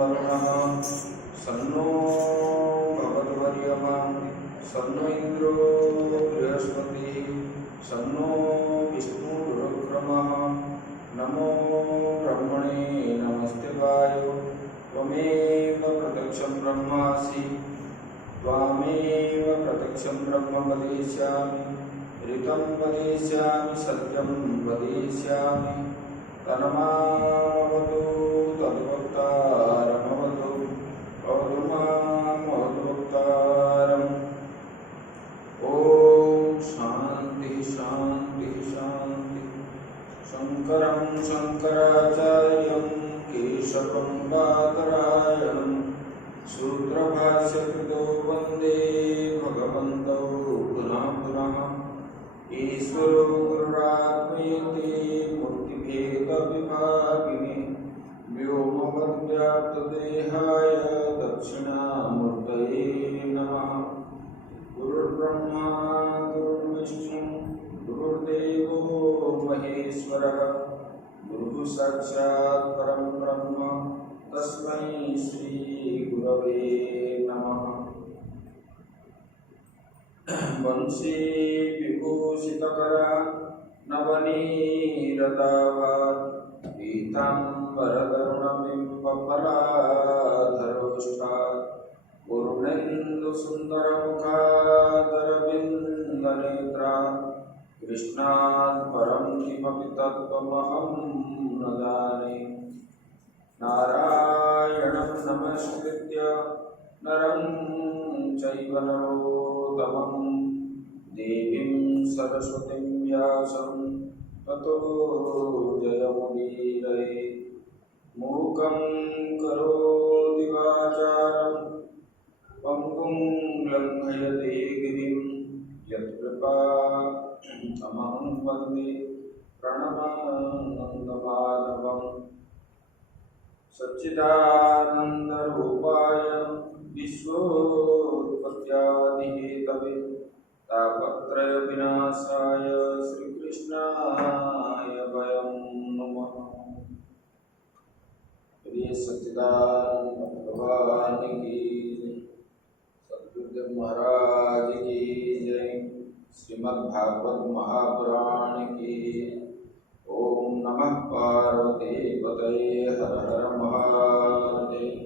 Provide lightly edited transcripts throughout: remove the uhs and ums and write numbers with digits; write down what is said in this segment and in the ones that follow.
वरुणः सन्नो भगवद्वर्यमा सन्नो इन्द्रो बृहस्पतिः सन्नो विष्णुरुक्रमः नमो ब्रह्मणे नमस्तेवाय त्वमेव प्रत्यक्षं ब्रह्मासि त्वामेव प्रत्यक्षं ब्रह्म वदिष्यामि ऋतं वदिष्यामि सत्यं वदिष्यामि तन्मामवतु तद्भक्तारमवतु अवतु मामवतु भक्तारम्। ॐ शान्ति शान्ति शान्ति। शङ्करं शङ्कराचार्यं केशवं बादरायणं सूत्रभाष्यकृतो वन्दे भगवन्तौ पुनः पुनः। ईश्वरो गुरुरात्मेति मूर्तिभेदविभागिने व्योमवद्व्याप्तदेहाय दक्षिणामूर्तये नमः। गुरुर्ब्रह्मा गुरुर्विष्णु गुरुर्देवो महेश्वरः गुरुः साक्षात् परं ब्रह्म तस्मै श्री गुरवे नमः। वंशी विभूषितकरा नवनीरदाभा पीताम्बरतरुणबिम्बफलाधरोष्ठा पूर्णेन्दुसुन्दरमुखादरविन्दनेत्रा कृष्णात् परं किमपि तत्त्वमहं न जाने। नारायणं नमस्कृत्य नरं चैव नरोत्तमं देवीं सरस्वतीं व्यासं ततो जयमुदीरये। मूकं करोति वाचालं पङ्गुं लङ्घयते गिरिं यत्कृपातमहं वन्दे प्रणमानन्दमाधवम्। सच्चिदानन्दरूपाय विश्वोत्पत्त्यादिहेतवे तापत्रयविनाशाय श्रीकृष्णाय वयं नमः। प्रिय सच्चिदानंद भगवान की सद्गुरुदेव महाराज की जय। श्रीमद्भागवत महापुराण की। ओम नमः पार्वती पतये हर हर महादेव।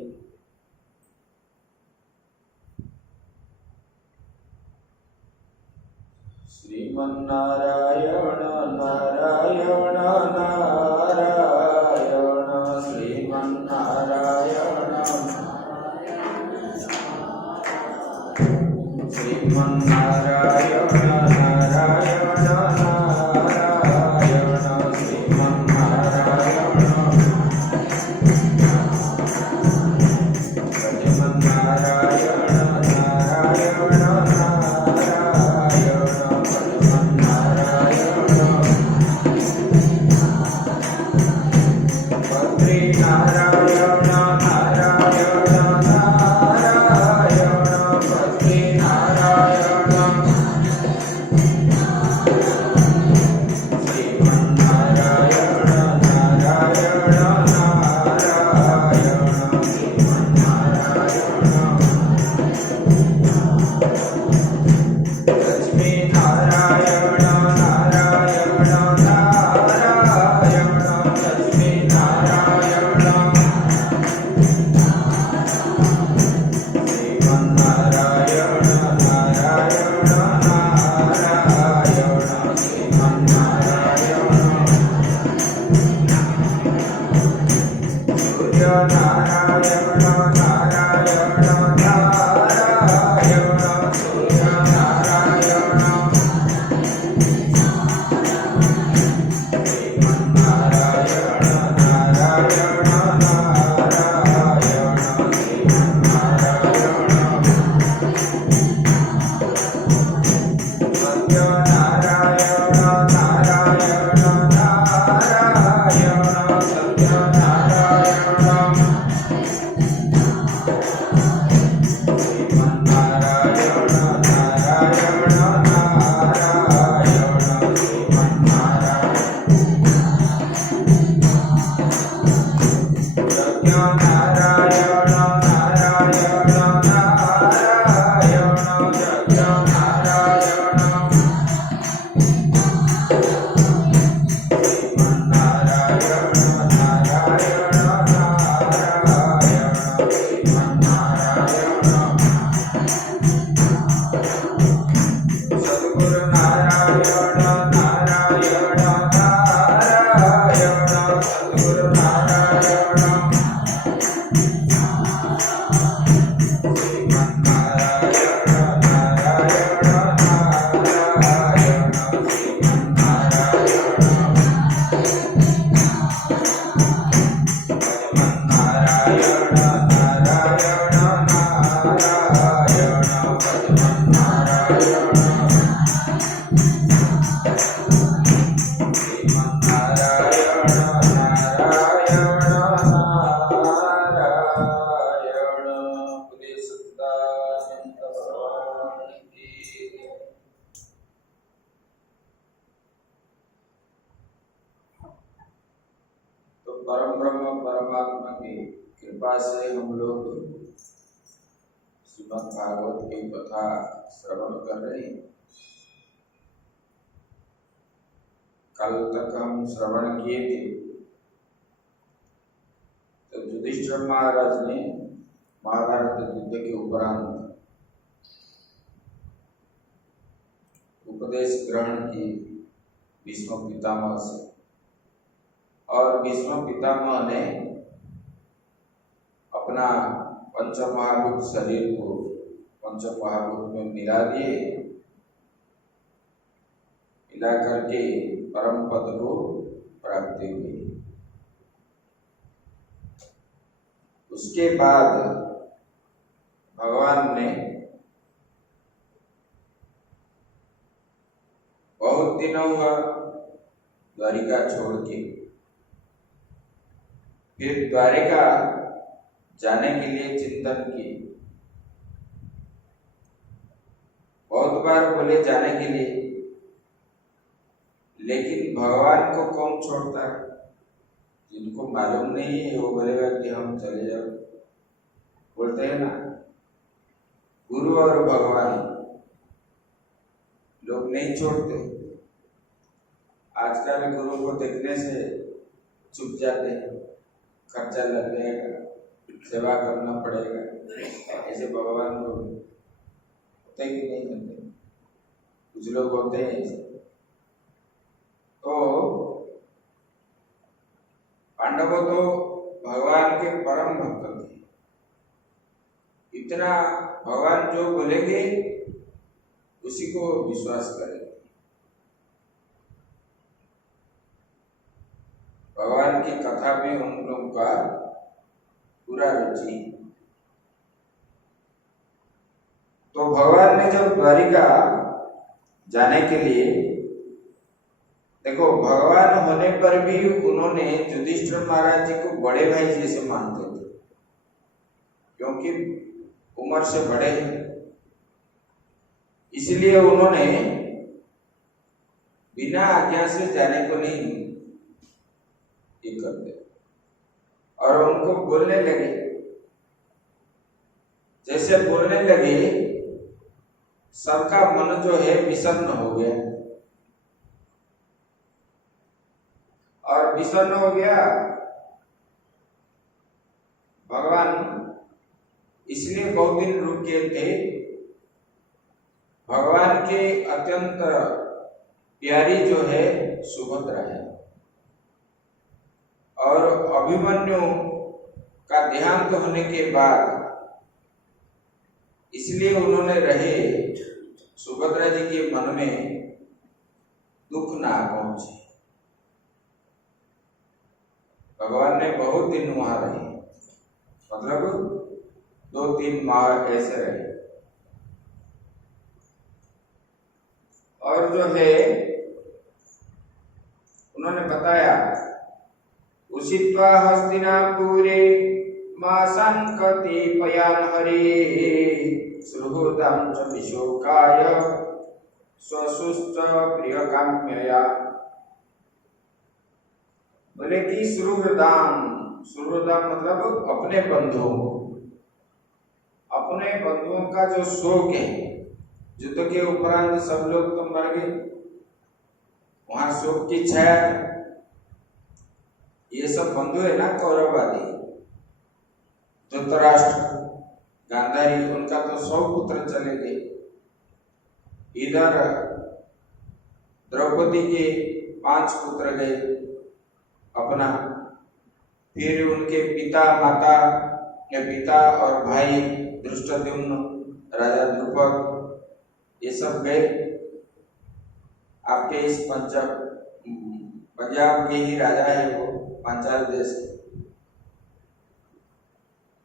श्रीमन्नारायण नारायण नारायण श्रीमन्नारायण श्रीमन्नारायण नारायण नारायण श्रीमन्नारायण श्रीमन्नारायण परम ब्रह्म परमात्मा की कृपा से हम लोग श्रीमद् भागवत की कथा श्रवण कर रहे हैं। कल तक हम श्रवण किए थे तो युधिष्ठिर महाराज ने महाभारत युद्ध के उपरांत उपदेश ग्रहण की भीष्म पितामह से, और भीष्म पितामह ने अपना पंचमहाभूत शरीर को पंचमहाभूत में मिला दिए, मिला करके परम पद को प्राप्ति हुई। उसके बाद भगवान ने बहुत दिनों का द्वारिका छोड़ के फिर द्वारिका जाने के लिए चिंतन की। बहुत बार बोले जाने के लिए, लेकिन भगवान को कौन छोड़ता है? जिनको मालूम नहीं है वो बोलेगा कि हम चले जाओ। बोलते हैं ना, गुरु और भगवान लोग नहीं छोड़ते। आजकल गुरु को देखने से चुप जाते हैं, खर्चा लग जाएगा, सेवा करना पड़ेगा। ऐसे भगवान को होते कि नहीं होते? कुछ लोग होते हैं ऐसे। तो पांडवों तो भगवान के परम भक्त थे। इतना भगवान जो बोलेंगे उसी को विश्वास करेंगे। भगवान की कथा में उन लोगों का पूरा रुचि। तो भगवान ने जब द्वारिका जाने के लिए, देखो भगवान होने पर भी उन्होंने युधिष्ठिर महाराज जी को बड़े भाई जैसे मानते थे, क्योंकि उम्र से बड़े हैं। इसलिए उन्होंने बिना आज्ञा से जाने को नहीं ये करते, और उनको बोलने लगे। जैसे बोलने लगे सबका मन जो है विषन्न हो गया, और विषन्न हो गया। भगवान इसलिए बहुत दिन रुक गए थे। भगवान के अत्यंत प्यारी जो है सुभद्रा है, और अभिमन्यु का देहांत होने के बाद इसलिए उन्होंने रहे सुभद्रा जी के मन में दुख ना पहुंचे। भगवान ने बहुत दिन वहां रहे, मतलब 2-3 माह ऐसे रहे। और जो है उन्होंने बताया, उषित्वा हस्तिनापुरे मासं कतिपयान् हरे सुहृदं च विशोकाय स्वसुश्च प्रियकाम्यया। बोले कि सुहृदाम, सुहृदा मतलब अपने बंधुओं को, अपने बंधुओं का जो शोक है, युद्ध के उपरांत सब लोग तो मर गए, वहां शोक की छाया, ये सब बंधु है ना कौरववादी, धृतराष्ट्र, गांधारी, उनका तो 100 पुत्र चले गए। इधर द्रौपदी के 5 पुत्र गए अपना, फिर उनके पिता माता के पिता और भाई धृष्टद्युम्न, राजा द्रुपद, ये सब गए आपके इस पंजाब के ही राजा है वो, पांचाल देश।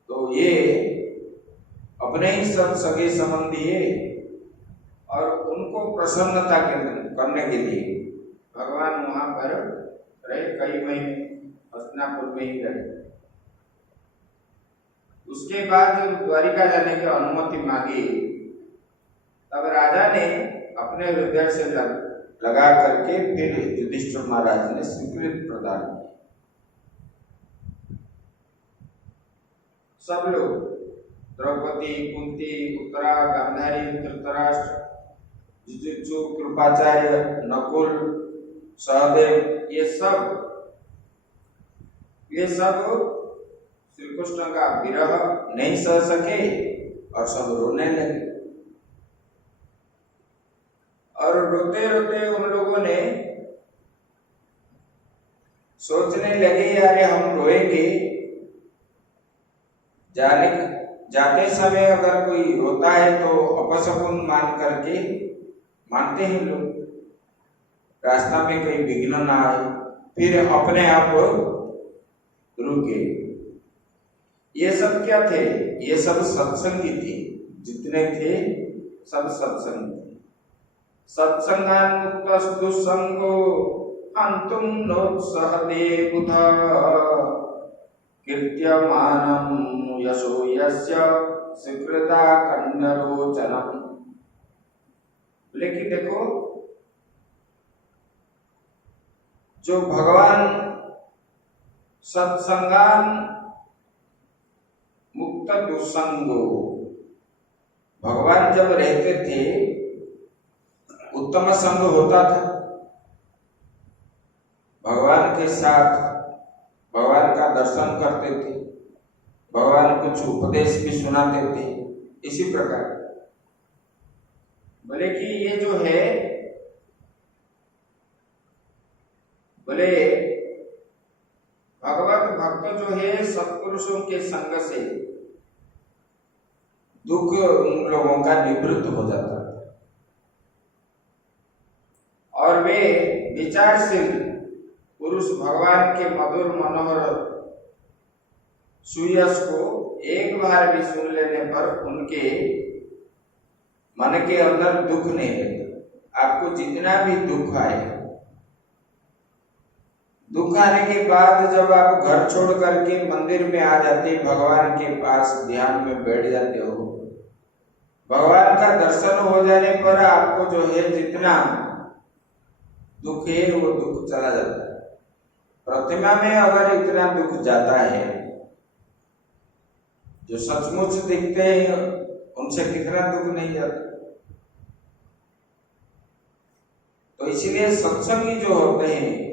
तो ये अपने ही सब सगे संबंधी है, और उनको प्रसन्नता करने के लिए भगवान वहां पर रहे, कई महीने हस्तिनापुर में ही रहे। उसके बाद जब द्वारिका जाने की अनुमति मांगी, तब राजा ने अपने हृदय से लगा करके फिर युधिष्ठिर महाराज ने स्वीकृति प्रदान की। सब लोग, द्रौपदी, कुंती, उत्तरा, गांधारी, धृतराष्ट्र, जुजुत्सु, कृपाचार्य, नकुल, सहदेव, ये सब श्री कृष्ण का विरह नहीं सह सके और सब रोने लगे। और रोते रोते उन लोगों ने सोचने लगे, यार हम रोएंगे, जाते समय अगर कोई रोता है तो अपशकुन मान करके मानते हैं लोग, रास्ता में कोई विघ्न ना आए, फिर अपने आप रुके। ये सब क्या थे? ये सब सत्संगी थे, जितने थे सब सत्संगी थे। सत्संगान्मुक्त दुस्संगो अंतुम नोत्सहते बुधा कीर्त्यमानं यशो यस्य सुकृता कन्नरोचनम्। लेकिन देखो, जो भगवान सत्संगान मुक्त दुस्संगो, भगवान जब रहते थे उत्तम संग होता था, भगवान के साथ भगवान का दर्शन करते थे, भगवान कुछ उपदेश भी सुनाते थे। इसी प्रकार बोले कि ये जो है, बोले भगवत भक्त जो है सत्पुरुषों के संग से दुख उन लोगों का निवृत्त हो जाता था, और वे विचारशील पुरुष भगवान के मधुर मनोहर सुयश को एक बार भी सुन लेने पर उनके मन के अंदर दुख नहीं रहता। आपको जितना भी दुख आए, दुख आने के बाद जब आप घर छोड़ करके मंदिर में आ जाते, भगवान के पास ध्यान में बैठ जाते हो, भगवान का दर्शन हो जाने पर आपको जो है जितना दुख है वो दुख चला जाता है। प्रतिमा में अगर इतना दुख जाता है, जो सचमुच दिखते हैं उनसे कितना दुख नहीं जाता। तो इसलिए सत्संगी जो होते हैं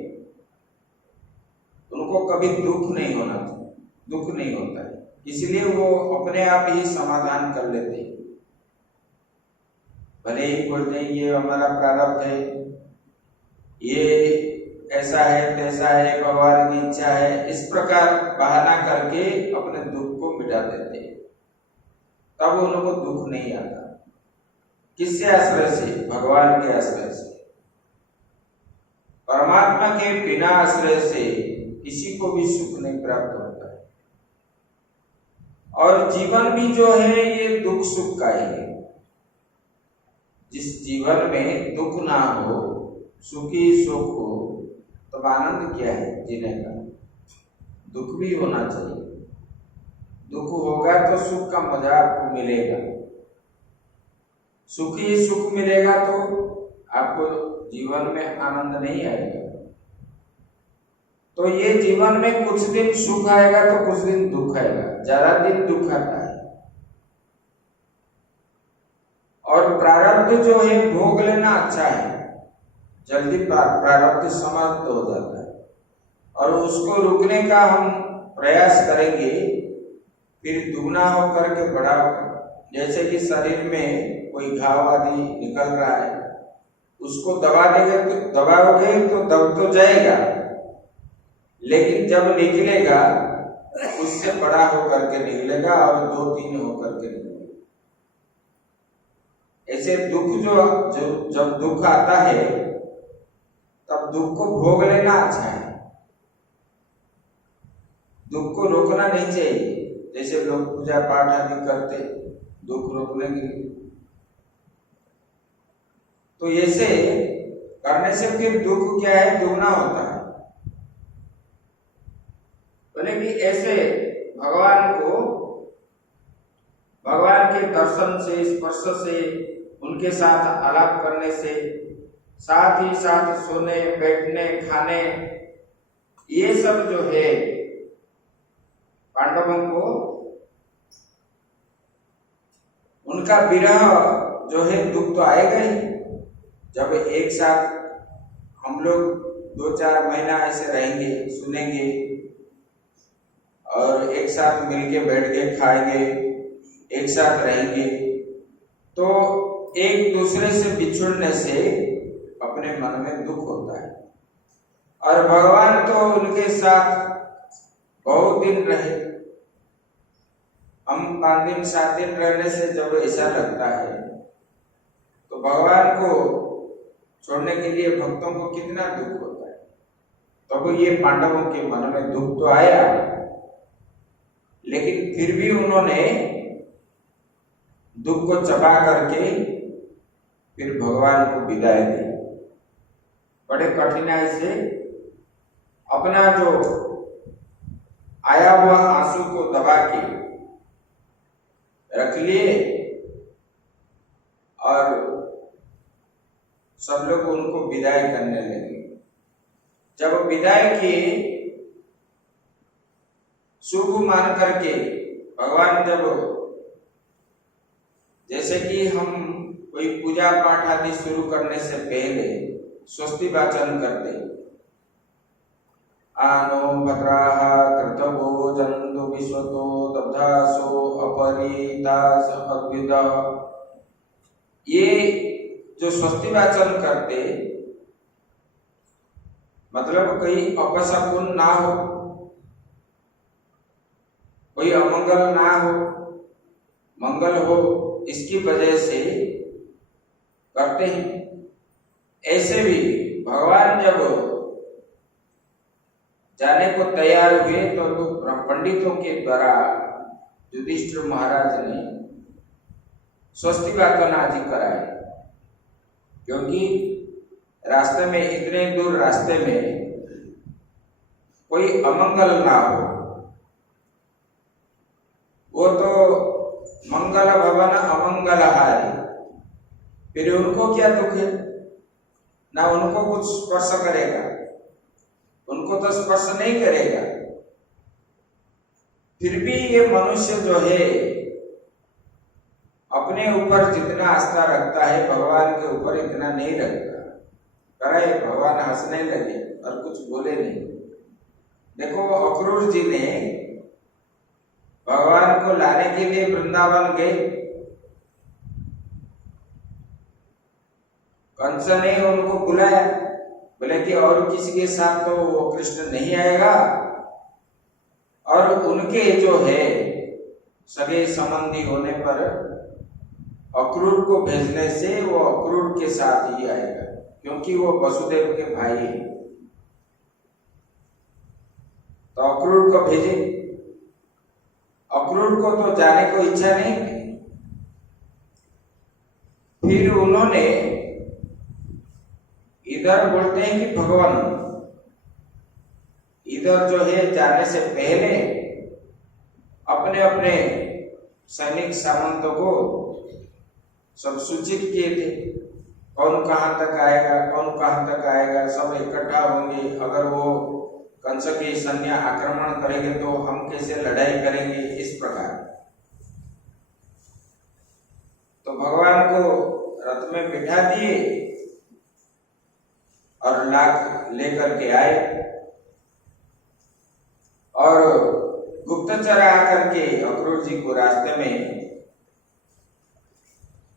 उनको कभी दुख नहीं होना चाहिए, दुख नहीं होता है, इसलिए वो अपने आप ही समाधान कर लेते हैं। भले ही बोलते हैं ये हमारा प्रारब्ध है, ये ऐसा है तैसा है, भगवान की इच्छा है, इस प्रकार बहाना करके अपने दुख को मिटा देते हैं, तब उनको दुख नहीं आता। किससे आश्रय से? भगवान के आश्रय से। परमात्मा के बिना आश्रय से किसी को भी सुख नहीं प्राप्त होता है। और जीवन भी जो है ये दुख सुख का ही है। जिस जीवन में दुख ना हो, सुखी सुख हो, तब आनंद क्या है जीने का? दुख भी होना चाहिए। दुख होगा तो सुख का मजा आपको मिलेगा, सुखी सुख मिलेगा तो आपको जीवन में आनंद नहीं आएगा। तो ये जीवन में कुछ दिन सुख आएगा तो कुछ दिन दुख आएगा, ज्यादा दिन दुख आता है। और प्रारब्ध जो है भोग लेना अच्छा है, जल्दी प्रारब्ध समाप्त हो जाता है और उसको रुकने का हम प्रयास करेंगे, फिर दुगना होकर के बड़ा होगा। जैसे कि शरीर में कोई घाव आदि निकल रहा है, उसको दबाओगे तो दब तो जाएगा, लेकिन जब निकलेगा उससे बड़ा होकर के निकलेगा और 2-3 होकर के निकलेगा। ऐसे दुख जब दुख आता है तब दुख को भोग लेना अच्छा है, दुख को रोकना नहीं चाहिए। जैसे लोग पूजा पाठ आदि करते दुख रोकने के लिए, तो ऐसे करने से फिर दुख क्या है, दुगना होता है। बोले कि ऐसे भगवान के दर्शन से, स्पर्श से, उनके साथ आलाप करने से, साथ ही साथ सोने, बैठने, खाने, ये सब जो है पांडवों को उनका विरह जो है दुख तो आएगा ही। जब एक साथ हम लोग 2-4 महीना ऐसे रहेंगे, सुनेंगे और एक साथ मिलके बैठ के खाएंगे, एक साथ रहेंगे, तो एक दूसरे से बिछुड़ने से अपने मन में दुख होता है। और भगवान तो उनके साथ बहुत दिन रहे, हम 5 दिन 7 दिन रहने से जब ऐसा लगता है तो भगवान को छोड़ने के लिए भक्तों को कितना दुख होता है। तो ये पांडवों के मन में दुख तो आया, लेकिन फिर भी उन्होंने दुख को चपा करके फिर भगवान को विदाई दी। बड़े कठिनाई से अपना जो आया हुआ आंसू को दबा के रख लिए और सब लोग उनको विदाई करने लगे। जब विदाई की शुभ मान करके भगवान, जब जैसे कि हम कोई पूजा पाठ आदि शुरू करने से पहले स्वस्ति वाचन करते, आनो भद्राः कृतवो जन्तु विश्वतो दब्धासो अपरीतास अद्विदः, ये जो स्वस्ति वाचन करते मतलब कोई अपशकुन ना हो, कोई अमंगल ना हो, मंगल हो, इसकी वजह से करते हैं। ऐसे भी भगवान जब जाने को तैयार हुए तो पंडितों के द्वारा युधिष्ठिर महाराज ने स्वस्ति वाचन आदि कराए, क्योंकि रास्ते में, इतने दूर रास्ते में कोई अमंगल ना हो। वो तो मंगल भवन अमंगल हारी, फिर उनको क्या दुख है, ना उनको कुछ स्पर्श करेगा, उनको तो स्पर्श नहीं करेगा। फिर भी ये मनुष्य जो है अपने ऊपर जितना आस्था रखता है भगवान के ऊपर इतना नहीं रखता। करे भगवान हंसने लगे और कुछ बोले नहीं। देखो अक्रूर जी ने भगवान को लाने के लिए वृंदावन गए, कंस ने उनको बुलाया, बोले कि और किसी के साथ तो वो कृष्ण नहीं आएगा, और उनके जो है सगे संबंधी होने पर अक्रूर को भेजने से वो अक्रूर के साथ ही आएगा, क्योंकि वो वसुदेव के भाई हैं। तो अक्रूर को भेजे। अक्रूर को तो जाने को इच्छा नहीं थी। फिर उन्होंने इधर बोलते हैं कि भगवान इधर जो है जाने से पहले अपने अपने सैनिक सामंतों को सब सूचित किए थे, कौन कहां तक आएगा, कौन कहां तक आएगा, सब इकट्ठा होंगे। अगर वो कंस की सैन्य आक्रमण करेंगे तो हम कैसे लड़ाई करेंगे, इस प्रकार। तो भगवान को रथ में बिठा दिए और लाख लेकर के आए, और गुप्तचर आकर के अक्रूर जी को रास्ते में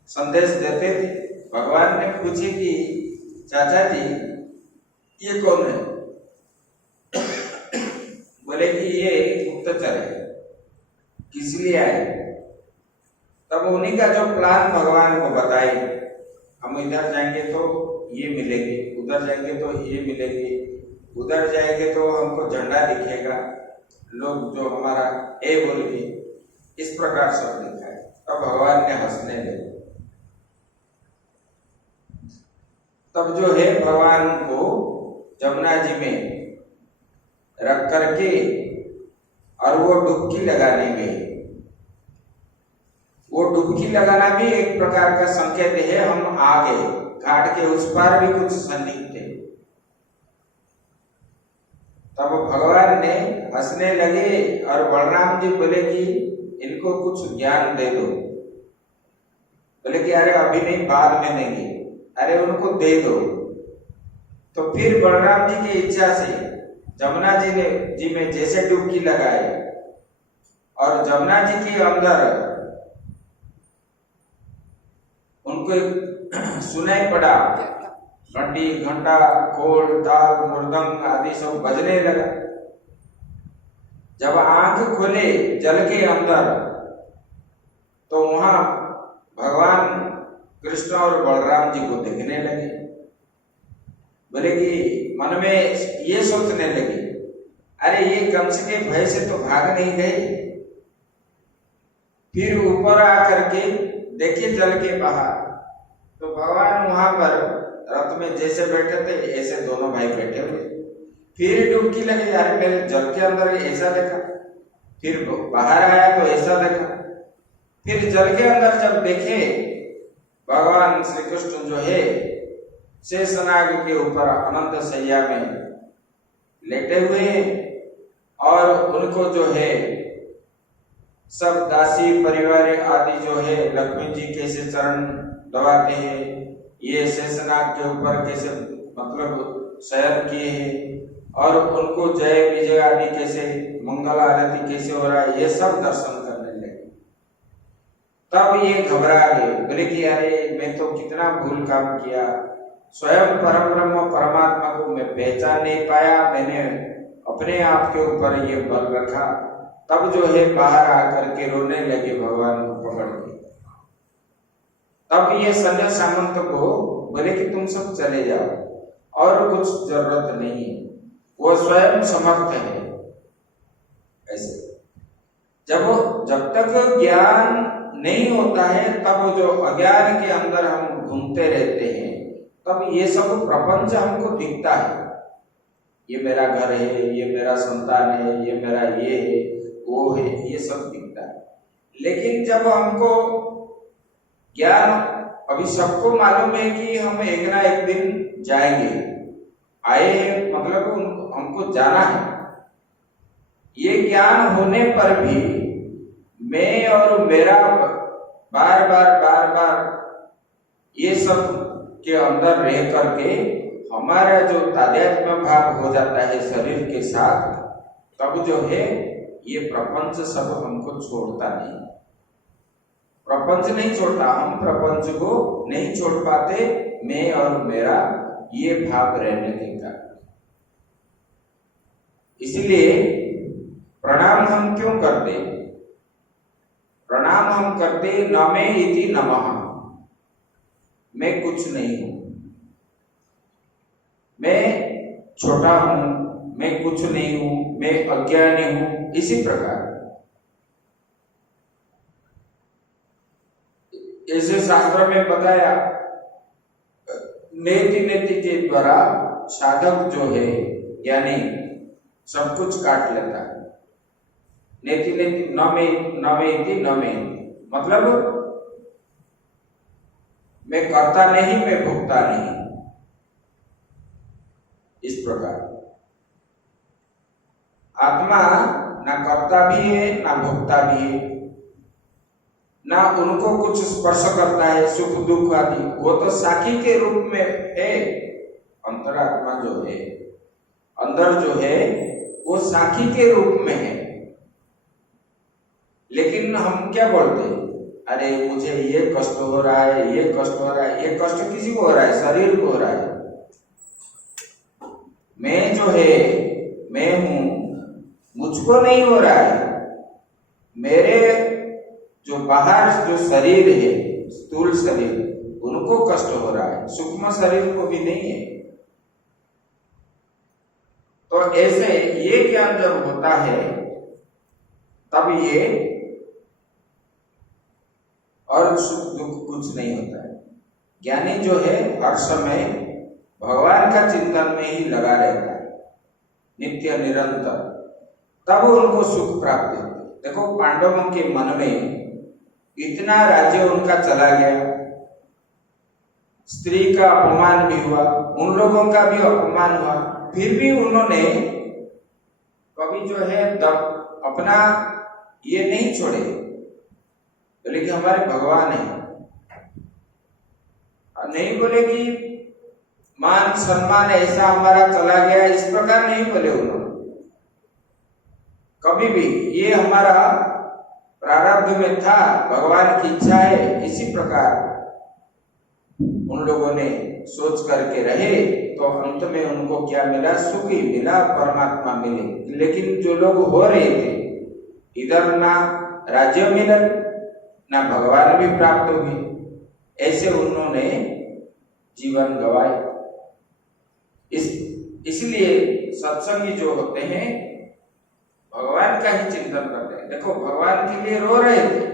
संदेश देते थे। भगवान ने पूछे कि चाचा जी ये कौन है? बोले कि ये गुप्तचर है, किस लिए आए? तब उन्हीं का जो प्लान भगवान को बताए, हम इधर जाएंगे तो ये मिलेंगे, उधर जाएंगे तो ये मिलेंगे, उधर जाएंगे तो हमको झंडा दिखेगा, लोग जो हमारा ए बोलेंगे, इस प्रकार सब दिखाए। तब भगवान ने हंसने लगे। तब जो है भगवान को जमुना जी में रख करके और वो डुबकी लगाने गए। वो डुबकी लगाना भी एक प्रकार का संकेत है, हम आगे घाट के उस पार भी कुछ सन्निहित थे। तब भगवान ने हंसने लगे और बलराम जी बोले कि इनको कुछ ज्ञान दे दो। बोले कि अरे अभी नहीं, बाद में देंगे। अरे उनको दे दो। तो फिर बलराम जी की इच्छा से जमुना जी में जैसे डुबकी लगाए और जमुना जी के अंदर उनको सुनाई पड़ा, घंटी घंटा खोल ताल मृदंग आदि सब बजने लगा। जब आंख खोले जल के अंदर तो वहां भगवान कृष्ण और बलराम जी को देखने लगे। बोले कि मन में ये सोचने लगे, अरे ये कंस के भय से तो भाग नहीं गए। फिर ऊपर आकर के देखे जल के बाहर, तो भगवान वहां पर रथ में जैसे बैठे थे ऐसे दोनों भाई बैठे हुए। फिर डुबकी लगी, अरे पहले जल के अंदर ऐसा देखा, फिर बाहर आया तो ऐसा देखा, फिर जल के अंदर जब देखे भगवान श्री कृष्ण जो है शेषनाग के ऊपर अनंत शैया में लेटे हुए और उनको जो है सब दासी परिवार आदि जो है लक्ष्मी जी कैसे चरण दबाते हैं, ये शेषनाग के ऊपर कैसे मतलब शयन किए हैं और उनको जय विजय आदि कैसे मंगल आरती कैसे हो रहा है, ये सब दर्शन करने लगे। तब ये घबरा गए। बोले कि अरे मैं तो कितना भूल काम किया, स्वयं परम ब्रह्म परमात्मा को मैं पहचान नहीं पाया, मैंने अपने आप के ऊपर ये बल रखा। तब जो है बाहर आकर के रोने लगे भगवान को पकड़ के। तब ये सन्या सामंत को बोले कि तुम सब चले जाओ और कुछ जरूरत नहीं है, वो स्वयं समर्थ है। ऐसे जब तक ज्ञान नहीं होता है तब जो अज्ञान के अंदर हम घूमते रहते हैं, तब ये सब प्रपंच हमको दिखता है। ये मेरा घर है, ये मेरा संतान है, ये मेरा ये है, वो है, ये सब दिखता है। लेकिन जब हमको ज्ञान, अभी सबको मालूम है कि हम एक ना एक दिन जाएंगे, आए हैं मतलब हमको जाना है। ये ज्ञान होने पर भी मैं और मेरा बार बार ये सब के अंदर रह करके हमारा जो तादात्म्य भाव हो जाता है शरीर के साथ, तब जो है ये प्रपंच सब हमको छोड़ता नहीं। प्रपंच नहीं छोड़ता, हम प्रपंच को नहीं छोड़ पाते, मैं और मेरा ये भाव रहने देगा। इसलिए प्रणाम हम क्यों करते? प्रणाम हम करते नमे इति नमः, मैं कुछ नहीं हूं, मैं छोटा हूं, मैं कुछ नहीं हूं, मैं अज्ञानी हूं। इसी प्रकार ऐसे शास्त्र में बताया, नेति नेति के द्वारा साधक जो है यानी सब कुछ काट लेता है। नेति नेति नमेति नमे मतलब मैं करता नहीं, मैं भुगता नहीं, इस प्रकार। आत्मा ना कर्ता भी है ना भोक्ता भी है, ना उनको कुछ स्पर्श करता है सुख दुख आदि, वो तो साक्षी के रूप में है। अंतरात्मा जो है, अंदर जो है, वो साक्षी के रूप में है। लेकिन हम क्या बोलते हैं, अरे मुझे ये कष्ट हो रहा है, ये कष्ट हो रहा है। ये कष्ट किसी को हो रहा है? शरीर को हो रहा है। मैं जो है, मैं हूं, मुझको नहीं हो रहा है। मेरे जो बाहर जो शरीर है, स्थूल शरीर, उनको कष्ट हो रहा है, सूक्ष्म शरीर को भी नहीं है। तो ऐसे ये ज्ञान जब होता है तब ये और सुख दुख कुछ नहीं होता है। ज्ञानी जो है हर समय भगवान का चिंतन में ही लगा रहता है, नित्य निरंतर, तब उनको सुख प्राप्त होता है। देखो पांडवों के मन में इतना राज्य उनका चला गया, स्त्री का अपमान भी हुआ, उन लोगों का भी अपमान हुआ, फिर भी उन्होंने कभी जो है अपना ये नहीं छोड़े, बोले कि हमारे भगवान है। नहीं बोले कि मान सम्मान ऐसा हमारा चला गया, इस प्रकार नहीं बोले उन्होंने कभी भी। ये हमारा प्रारब्ध में था, भगवान की इच्छा है, इसी प्रकार उन लोगों ने सोच करके रहे। तो अंत में उनको क्या मिला? सुख ही मिला, परमात्मा मिले। लेकिन जो लोग हो रहे थे, इधर ना राज्य मिला ना भगवान भी प्राप्त हुए, ऐसे उन्होंने जीवन गवाए। इसलिए सत्संगी जो होते हैं भगवान का ही चिंतन करते हैं। देखो भगवान के लिए रो रहे थे,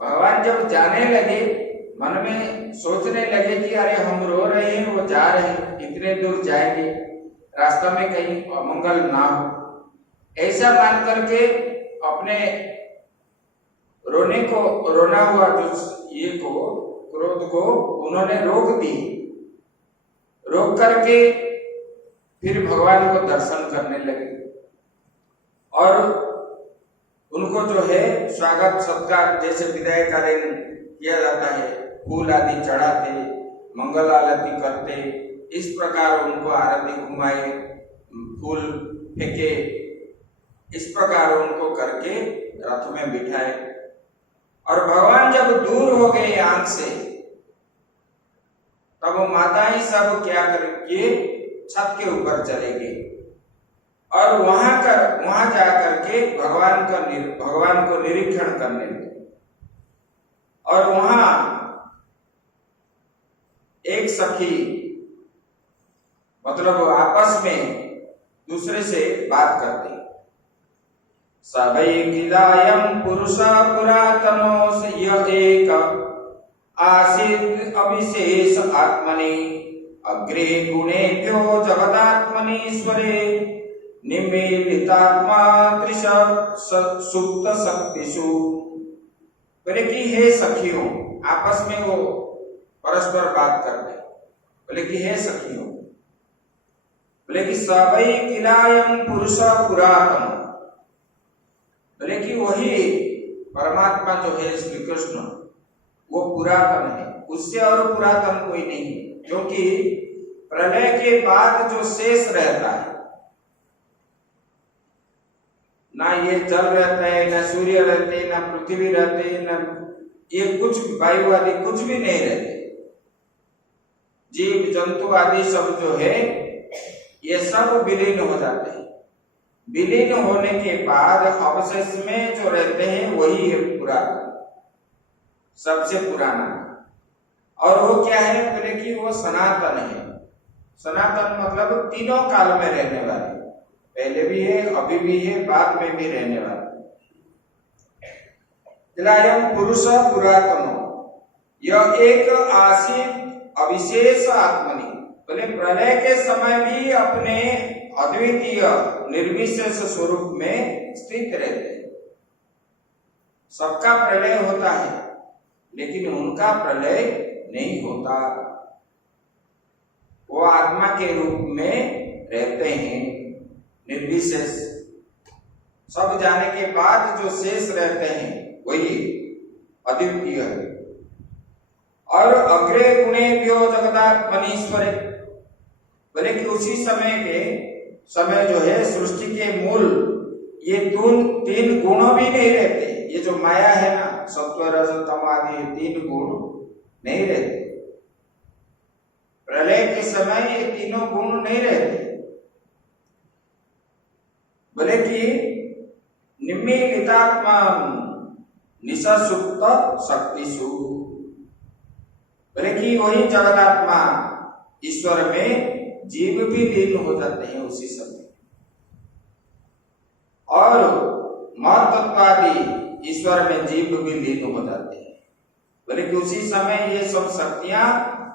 भगवान जब जाने लगे, मन में सोचने लगे कि अरे हम रो रहे हैं, वो जा रहे हैं, इतने दूर जाएंगे, रास्ता में कहीं अमंगल ना हो, ऐसा मान करके अपने रोना हुआ जो ये को, क्रोध को उन्होंने रोक दी। रोक करके फिर भगवान को दर्शन करने लगे और उनको जो है स्वागत सत्कार जैसे विदायकालीन किया जाता है, फूल आदि चढ़ाते, मंगल आरती करते, इस प्रकार उनको आरती घुमाए, फूल फेंके, इस प्रकार उनको करके रथ में बिठाए। और भगवान जब दूर हो गए आंख से, तब माताएं सब क्या करके छत के ऊपर चले गए और वहां जा करके भगवान को निरीक्षण करने लगे। और वहां एक सखी मतलब आपस में दूसरे से बात करते, सवैकिलायं पुरुषा पुरातनो य एक आसीत् अविशेष आत्मनि अग्रे गुणेभ्यो जगदात्मनीश्वरे निमीलितात्मा त्रिश सुप्त शक्तिषु। बोले कि हे सखियों, आपस में वो परस्पर बात करते, बोले कि हे सखियों, बोले कि सवैकिलायं पुरुषा पुरातन, बोले कि वही परमात्मा जो है श्री कृष्ण वो पुरातन है, उससे और पुरातन कोई नहीं है। क्योंकि प्रलय के बाद जो शेष रहता है, ना ये जल रहता है, ना सूर्य रहते, ना पृथ्वी रहते, ना ये कुछ वायु आदि कुछ भी नहीं रहते, जीव जंतु आदि सब जो है ये सब विलीन हो जाते हैं। विलीन होने के बाद अवशेष में जो रहते हैं वही है पुरातन, सबसे पुराना। और वो क्या है? बोले कि वो सनातन है। सनातन मतलब तीनों काल में रहने वाले, पहले भी है, अभी भी है, बाद में भी रहने वाले। किलायं पुरुष पुरातनो यह एक आसीत अविशेष आत्मनि, बोले प्रलय के समय भी अपने अद्वितीय निर्विशेष स्वरूप में स्थित रहते हैं। सबका प्रलय होता है लेकिन उनका प्रलय नहीं होता, वो आत्मा के रूप में रहते हैं, निर्विशेष सब जाने के बाद जो शेष रहते हैं वही अद्वितीय है। और अग्रे गुणेभ्यो जगदात्मनीश्वरे, बोले कि उसी समय जो है सृष्टि के मूल ये तीन गुणों भी नहीं रहते। ये जो माया है ना, सत्व रज तम आदि 3 गुण नहीं रहते। प्रलय के समय ये तीनों गुण नहीं रहते। बोले कि निम्मीलितात्मा निसुप्त शक्तिषु, बोले कि वही जगदात्मा ईश्वर में जीव भी लीन हो जाते हैं उसी समय। और महत्त्वादि ईश्वर में जीव भी लीन हो जाते हैं। बोले कि उसी समय ये सब शक्तियां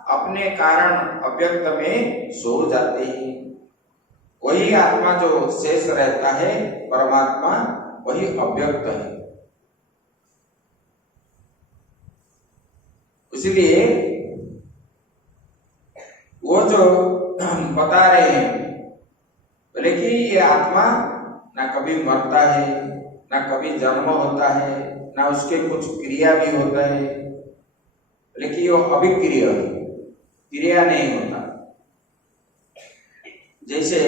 अपने कारण अव्यक्त में सो जाते हैं। वही आत्मा जो शेष रहता है परमात्मा, वही अव्यक्त है। इसलिए वो जो बता रहे हैं, बोले कि ये आत्मा ना कभी मरता है, ना कभी जन्म होता है, ना उसके कुछ क्रिया भी होता है। बोले कि वो अभिक्रिय है, क्रिया नहीं होता। जैसे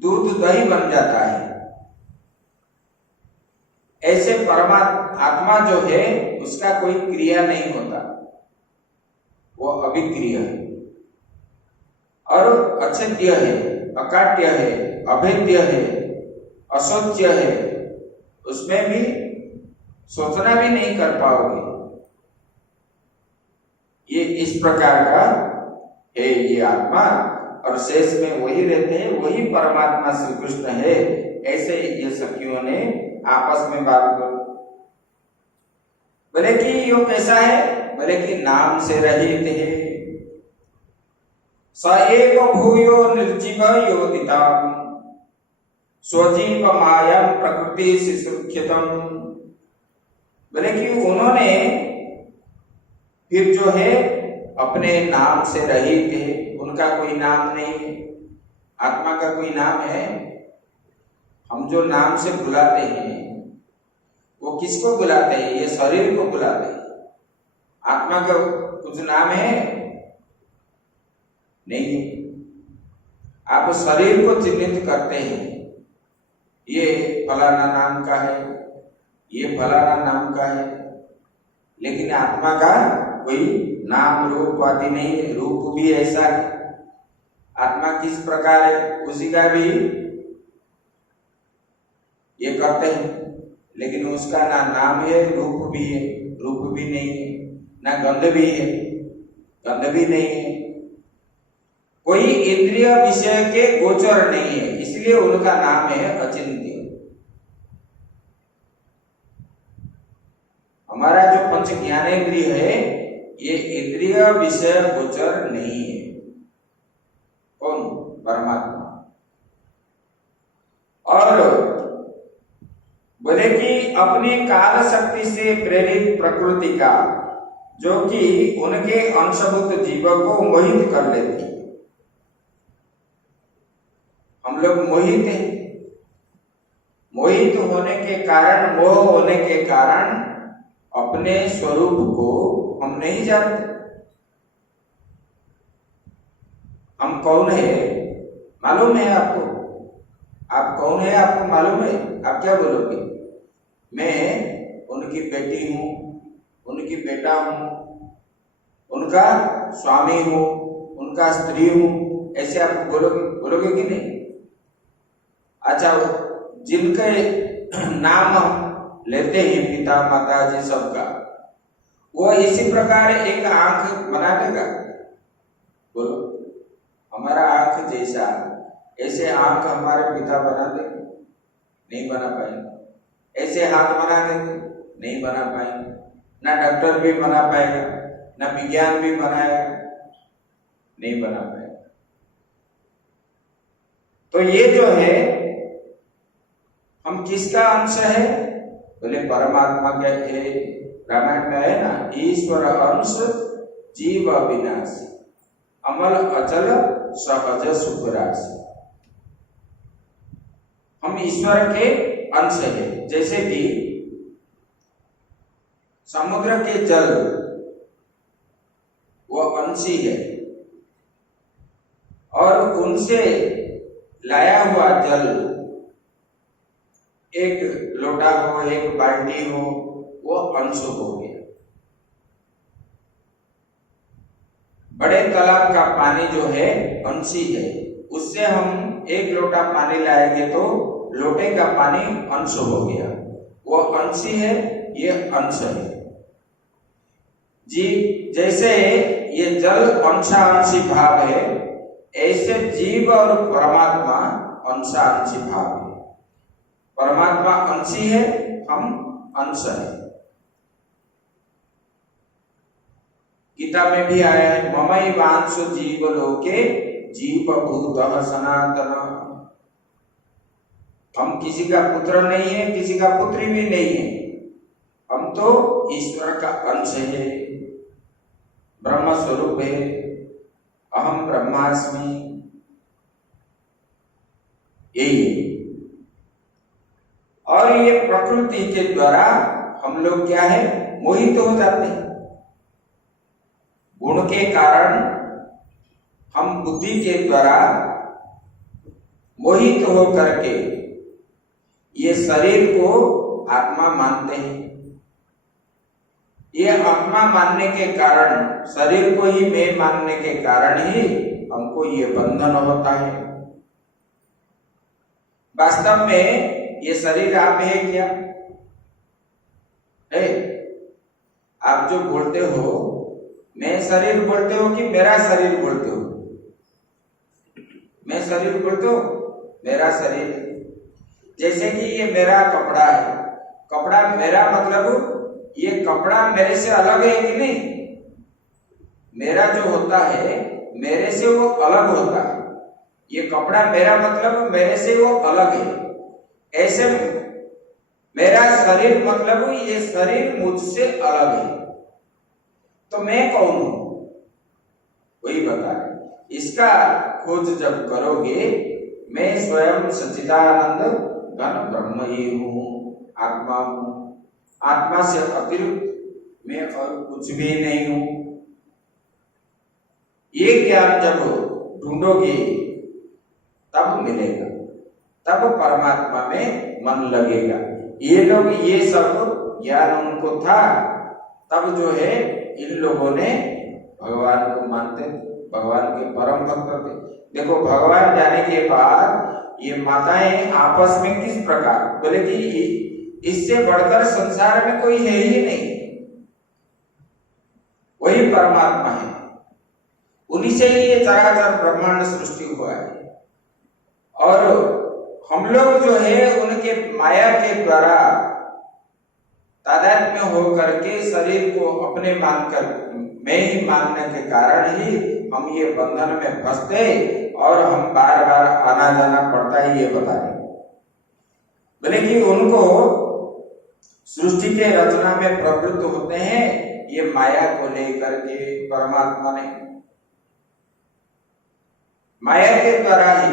दूध दही बन जाता है, ऐसे परमात्मा आत्मा जो है उसका कोई क्रिया नहीं होता, वो अभिक्रिय है और अछेद्य है, अकाट्य है, अभेद्य है, अशोच्य है। उसमें भी सोचना भी नहीं कर पाओगे। ये इस प्रकार का है ये आत्मा, और शेष में वही रहते हैं, वही परमात्मा श्री कृष्ण है। ऐसे ये सखियों ने आपस में बात कर। बोले कि यो कैसा है? बोले कि नाम से रहित है। स एव भूयो निर्जीव योदिताम स्वजीव मायम प्रकृति शिशुख्यतम। बोले कि उन्होंने फिर जो है अपने नाम से रहित है, उनका कोई नाम नहीं है। आत्मा का कोई नाम है? हम जो नाम से बुलाते हैं वो किसको बुलाते हैं? ये शरीर को बुलाते हैं। आत्मा का कुछ नाम है? नहीं। आप शरीर को चिन्हित करते हैं, ये फलाना नाम का है, ये फलाना नाम का है, लेकिन आत्मा का कोई नाम रूप आदि नहीं है। रूप भी ऐसा है, आत्मा किस प्रकार है उसी का भी ये करते हैं, लेकिन उसका ना नाम है, रूप भी है, रूप भी नहीं है, ना गंध भी है, गंध भी नहीं है, कोई इंद्रिय विषय के गोचर नहीं है, इसलिए उनका नाम है अचिंत्य। हमारा जो पंच ज्ञानेंद्रिय है ये इंद्रिय विषय गोचर नहीं है। कौन? परमात्मा। और बोले कि अपनी काल शक्ति से प्रेरित प्रकृति का, जो कि उनके अंशभूत जीव को मोहित कर लेती है। हम लोग मोहित हैं, मोहित होने के कारण, मोह होने के कारण अपने स्वरूप को हम नहीं जानते। हम कौन है मालूम है आपको? आप कौन है आपको मालूम है? आप क्या बोलोगे? मैं उनकी बेटी हूं, उनकी बेटा हूं, उनका स्वामी हूं, उनका स्त्री हूं, ऐसे आप बोलोगे कि नहीं? अच्छा, जिनके नाम लेते हैं पिता माता जी सबका, वो इसी प्रकार एक आंख बना देगा? बोलो, हमारा आंख जैसा ऐसे आंख हमारे पिता बना देंगे? नहीं बना पाएंगे। ऐसे हाथ बना देंगे? नहीं बना पाएंगे। ना डॉक्टर भी बना पाएगा, ना विज्ञान भी बनाएगा, नहीं बना पाएगा। तो ये जो है हम किसका अंश है? बोले परमात्मा क्या है? रामायण में है ना, ईश्वर अंश जीव अविनाशी अमल अचल सहज सुखराशि। हम ईश्वर के अंश है। जैसे कि समुद्र के जल वो अंशी है, और उनसे लाया हुआ जल, एक लोटा हो, एक बाल्टी हो, वो अंश हो गया। बड़े तालाब का पानी जो है अंशी है, उससे हम एक लोटा पानी लाएंगे तो लोटे का पानी अंश हो गया। वो अंशी है, ये अंश है जी। जैसे ये जल अंशांशी भाव है, ऐसे जीव और परमात्मा अंशांशी भाव है। परमात्मा अंशी है, हम अंश है। गीता में भी आया है, ममैवांशो जीव लोके जीव भूतः सनातन। हम किसी का पुत्र नहीं है, किसी का पुत्री भी नहीं है, हम तो ईश्वर का अंश है, ब्रह्म स्वरूप है, अहम ब्रह्मास्मि, यही है। और ये प्रकृति के द्वारा हम लोग क्या है, मोहित हो जाते हैं। गुण के कारण हम बुद्धि के द्वारा मोहित हो करके ये शरीर को आत्मा मानते हैं। ये आत्मा मानने के कारण, शरीर को ही मैं मानने के कारण ही हमको ये बंधन होता है। वास्तव में ये शरीर आप है क्या है? आप जो बोलते हो, मैं शरीर बोलते हो कि मेरा शरीर बोलते हो? मैं शरीर बोलते हो, मेरा शरीर। जैसे कि ये मेरा कपड़ा है, कपड़ा मेरा मतलब ये कपड़ा मेरे से अलग है कि नहीं? मेरा जो होता है मेरे से वो अलग होता है। ये कपड़ा मेरा मतलब मेरे से वो अलग है। ऐसे मेरा शरीर मतलब ये शरीर मुझसे अलग है। तो मैं कौन हूं? वही बता रहे। इसका खोज जब करोगे, मैं स्वयं सच्चिदानंद घन ब्रह्म ही हूं, आत्मा हूं। आत्मा से अतिरिक्त मैं और कुछ भी नहीं हूं। ये ज्ञान जब ढूंढोगे तब मिलेगा, तब परमात्मा में मन लगेगा। ये लोग ये सब ज्ञान उनको था, तब जो है इन लोगों ने भगवान को मानते थे, भगवान के परम भक्त थे। देखो भगवान जाने के बाद ये माताएं आपस में किस प्रकार, बोले कि इससे बढ़कर संसार में कोई है ही नहीं, वही परमात्मा है, उन्हीं से ही ये चराचर ब्रह्मांड सृष्टि हुआ है। और हम लोग जो है उनके माया के द्वारा तादात्म्य हो करके शरीर को अपने मानकर, मैं ही मानने के कारण ही हम ये बंधन में फंसते और हम बार बार आना जाना पड़ता है। ये बता रहे बोले कि उनको सृष्टि के रचना में प्रवृत्त होते हैं ये माया को लेकर के। परमात्मा ने माया के द्वारा ही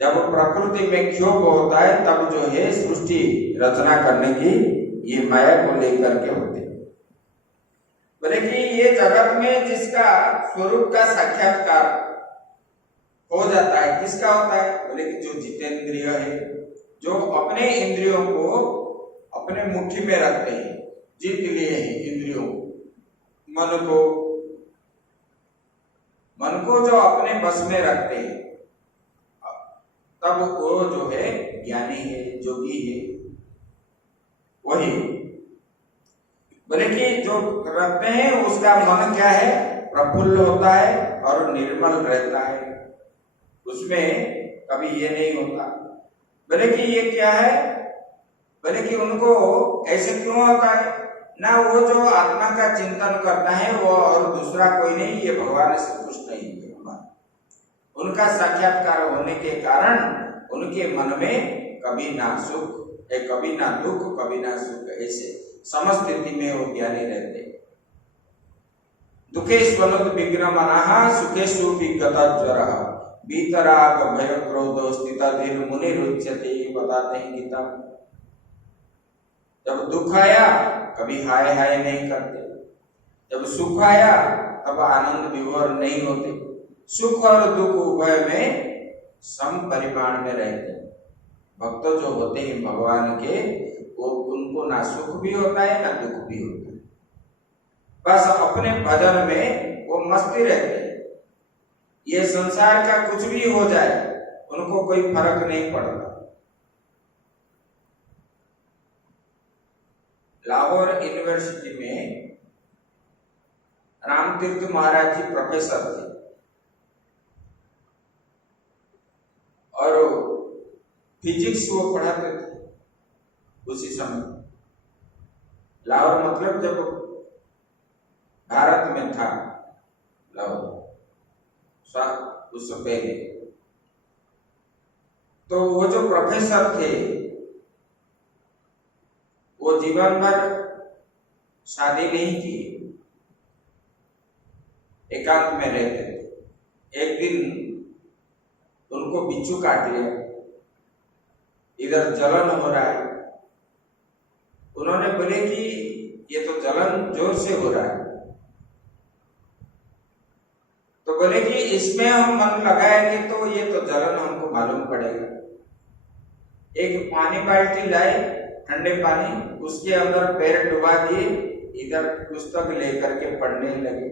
जब प्रकृति में क्षोभ होता है, तब जो है सृष्टि रचना करने की ये माया को लेकर के होते हैं। बोले कि ये जगत में जिसका स्वरूप का साक्षात्कार हो जाता है, किसका होता है? बोले कि जो जितेंद्रिय है, जो अपने इंद्रियों को अपने मुट्ठी में रखते हैं, जीत लिए हैं इंद्रियों, मन को जो अपने बस में रखते हैं, तब वो जो है ज्ञानी है, जोगी है, वही। बोले कि जो रखते हैं उसका मन क्या है? प्रफुल्ल होता है और निर्मल रहता है, उसमें कभी ये नहीं होता। बोले कि ये क्या है? बोले कि उनको ऐसे क्यों होता है? ना वो जो आत्मा का चिंतन करता है वो और दूसरा कोई नहीं, ये भगवान से कुछ नहीं है। उनका साक्षात्कार होने के कारण उनके मन में कभी ना सुख, कभी ना दुख, कभी ना सुख, ऐसे समस्थिति में वो ज्ञानी रहते। दुखेश्वनुत विग्रह मनाहा सुखेशु विगत ज्वरः। वीतराग भय क्रोध स्थिता धीर मुनि रुच्यते, बताते हैं गीता में। जब दुख आया कभी हाय हाय नहीं करते, जब सुख आया तब आनंद विभोर नहीं होते, सुख और दुख उभय में सम परिमाण में रहते हैं। भक्त जो होते हैं भगवान के, वो उनको ना सुख भी होता है ना दुख भी होता है, बस अपने भजन में वो मस्ती रहते हैं। ये संसार का कुछ भी हो जाए उनको कोई फर्क नहीं पड़ता। लाहौर यूनिवर्सिटी में रामतीर्थ महाराज जी प्रोफेसर थे और फिजिक्स वो पढ़ाते थे उसी समय। लाहौर मतलब जब भारत में था लाहौर, उससे पहले। तो वो जो प्रोफेसर थे वो जीवन भर शादी नहीं की, एकांत में रहते थे। एक दिन उनको बिच्छू काट लिया, इधर जलन हो रहा है। उन्होंने बोले कि ये तो जलन जोर से हो रहा है, तो बोले कि इसमें हम मन लगाएंगे तो ये तो जलन हमको मालूम पड़ेगा। एक पानी बाल्टी लाए, ठंडे पानी, उसके अंदर पैर डुबा दिए, इधर पुस्तक लेकर के पढ़ने लगे,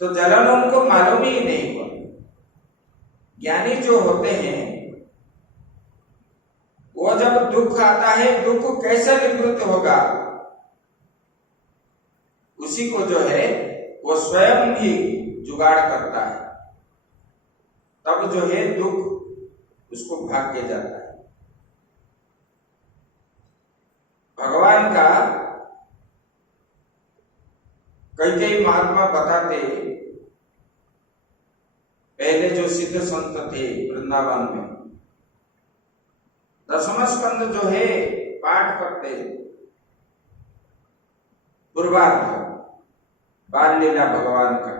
तो जलन उनको मालूम ही नहीं हुआ। ज्ञानी जो होते हैं वो जब दुख आता है, दुख कैसे निवृत्त होगा उसी को जो है वो स्वयं ही जुगाड़ करता है, तब जो है दुख उसको भाग के जाता है। भगवान का कई महात्मा बताते, पहले जो सिद्ध संत थे वृंदावन में, दसम स्कंद जो है पाठ करते, पूर्वार्ध बाल लीला भगवान का,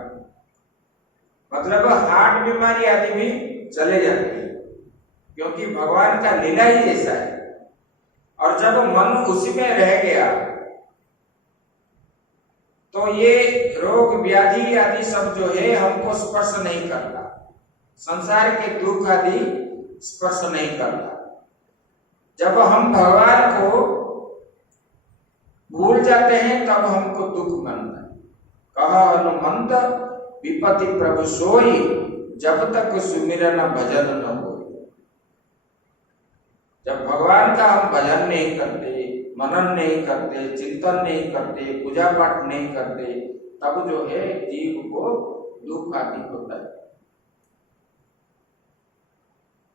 मतलब हार्ट बीमारी आदि भी चले जाते हैं, क्योंकि भगवान का लीला ही ऐसा है। और जब मन उसी में रह गया तो ये रोग व्याधि आदि सब जो है हमको स्पर्श नहीं करता, संसार के दुख आदि स्पर्श नहीं करता। जब हम भगवान को भूल जाते हैं तब हमको दुख बनता है। कहा हनुमंत विपत्ति प्रभु सोई, जब तक सुमिरन भजन न हो। जब भगवान का हम भजन नहीं करते, मनन नहीं करते, चिंतन नहीं करते, पूजा पाठ नहीं करते, तब जो है जीव को दुख आदि होता है।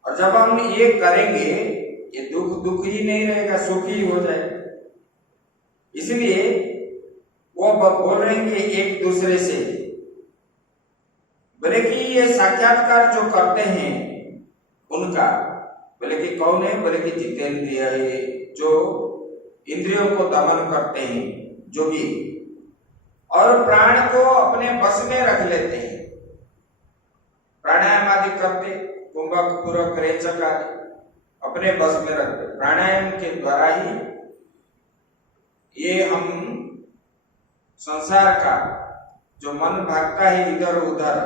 और जब हम ये करेंगे, ये दुख ही नहीं रहेगा, सुख ही हो जाएगा। इसलिए वो बोल रहे हैं कि एक दूसरे से, बोले कि ये साक्षात्कार जो करते हैं उनका, बोले कि कौन है? बोले कि जितेंद्रिय है, जो इंद्रियों को दमन करते हैं, जोगी, और प्राण को अपने बस में रख लेते हैं। प्राणायाम आदि करते, कुंभक पूरक रेचक आदि अपने बस में रखते। प्राणायाम के द्वारा ही ये हम संसार का जो मन भागता है इधर उधर,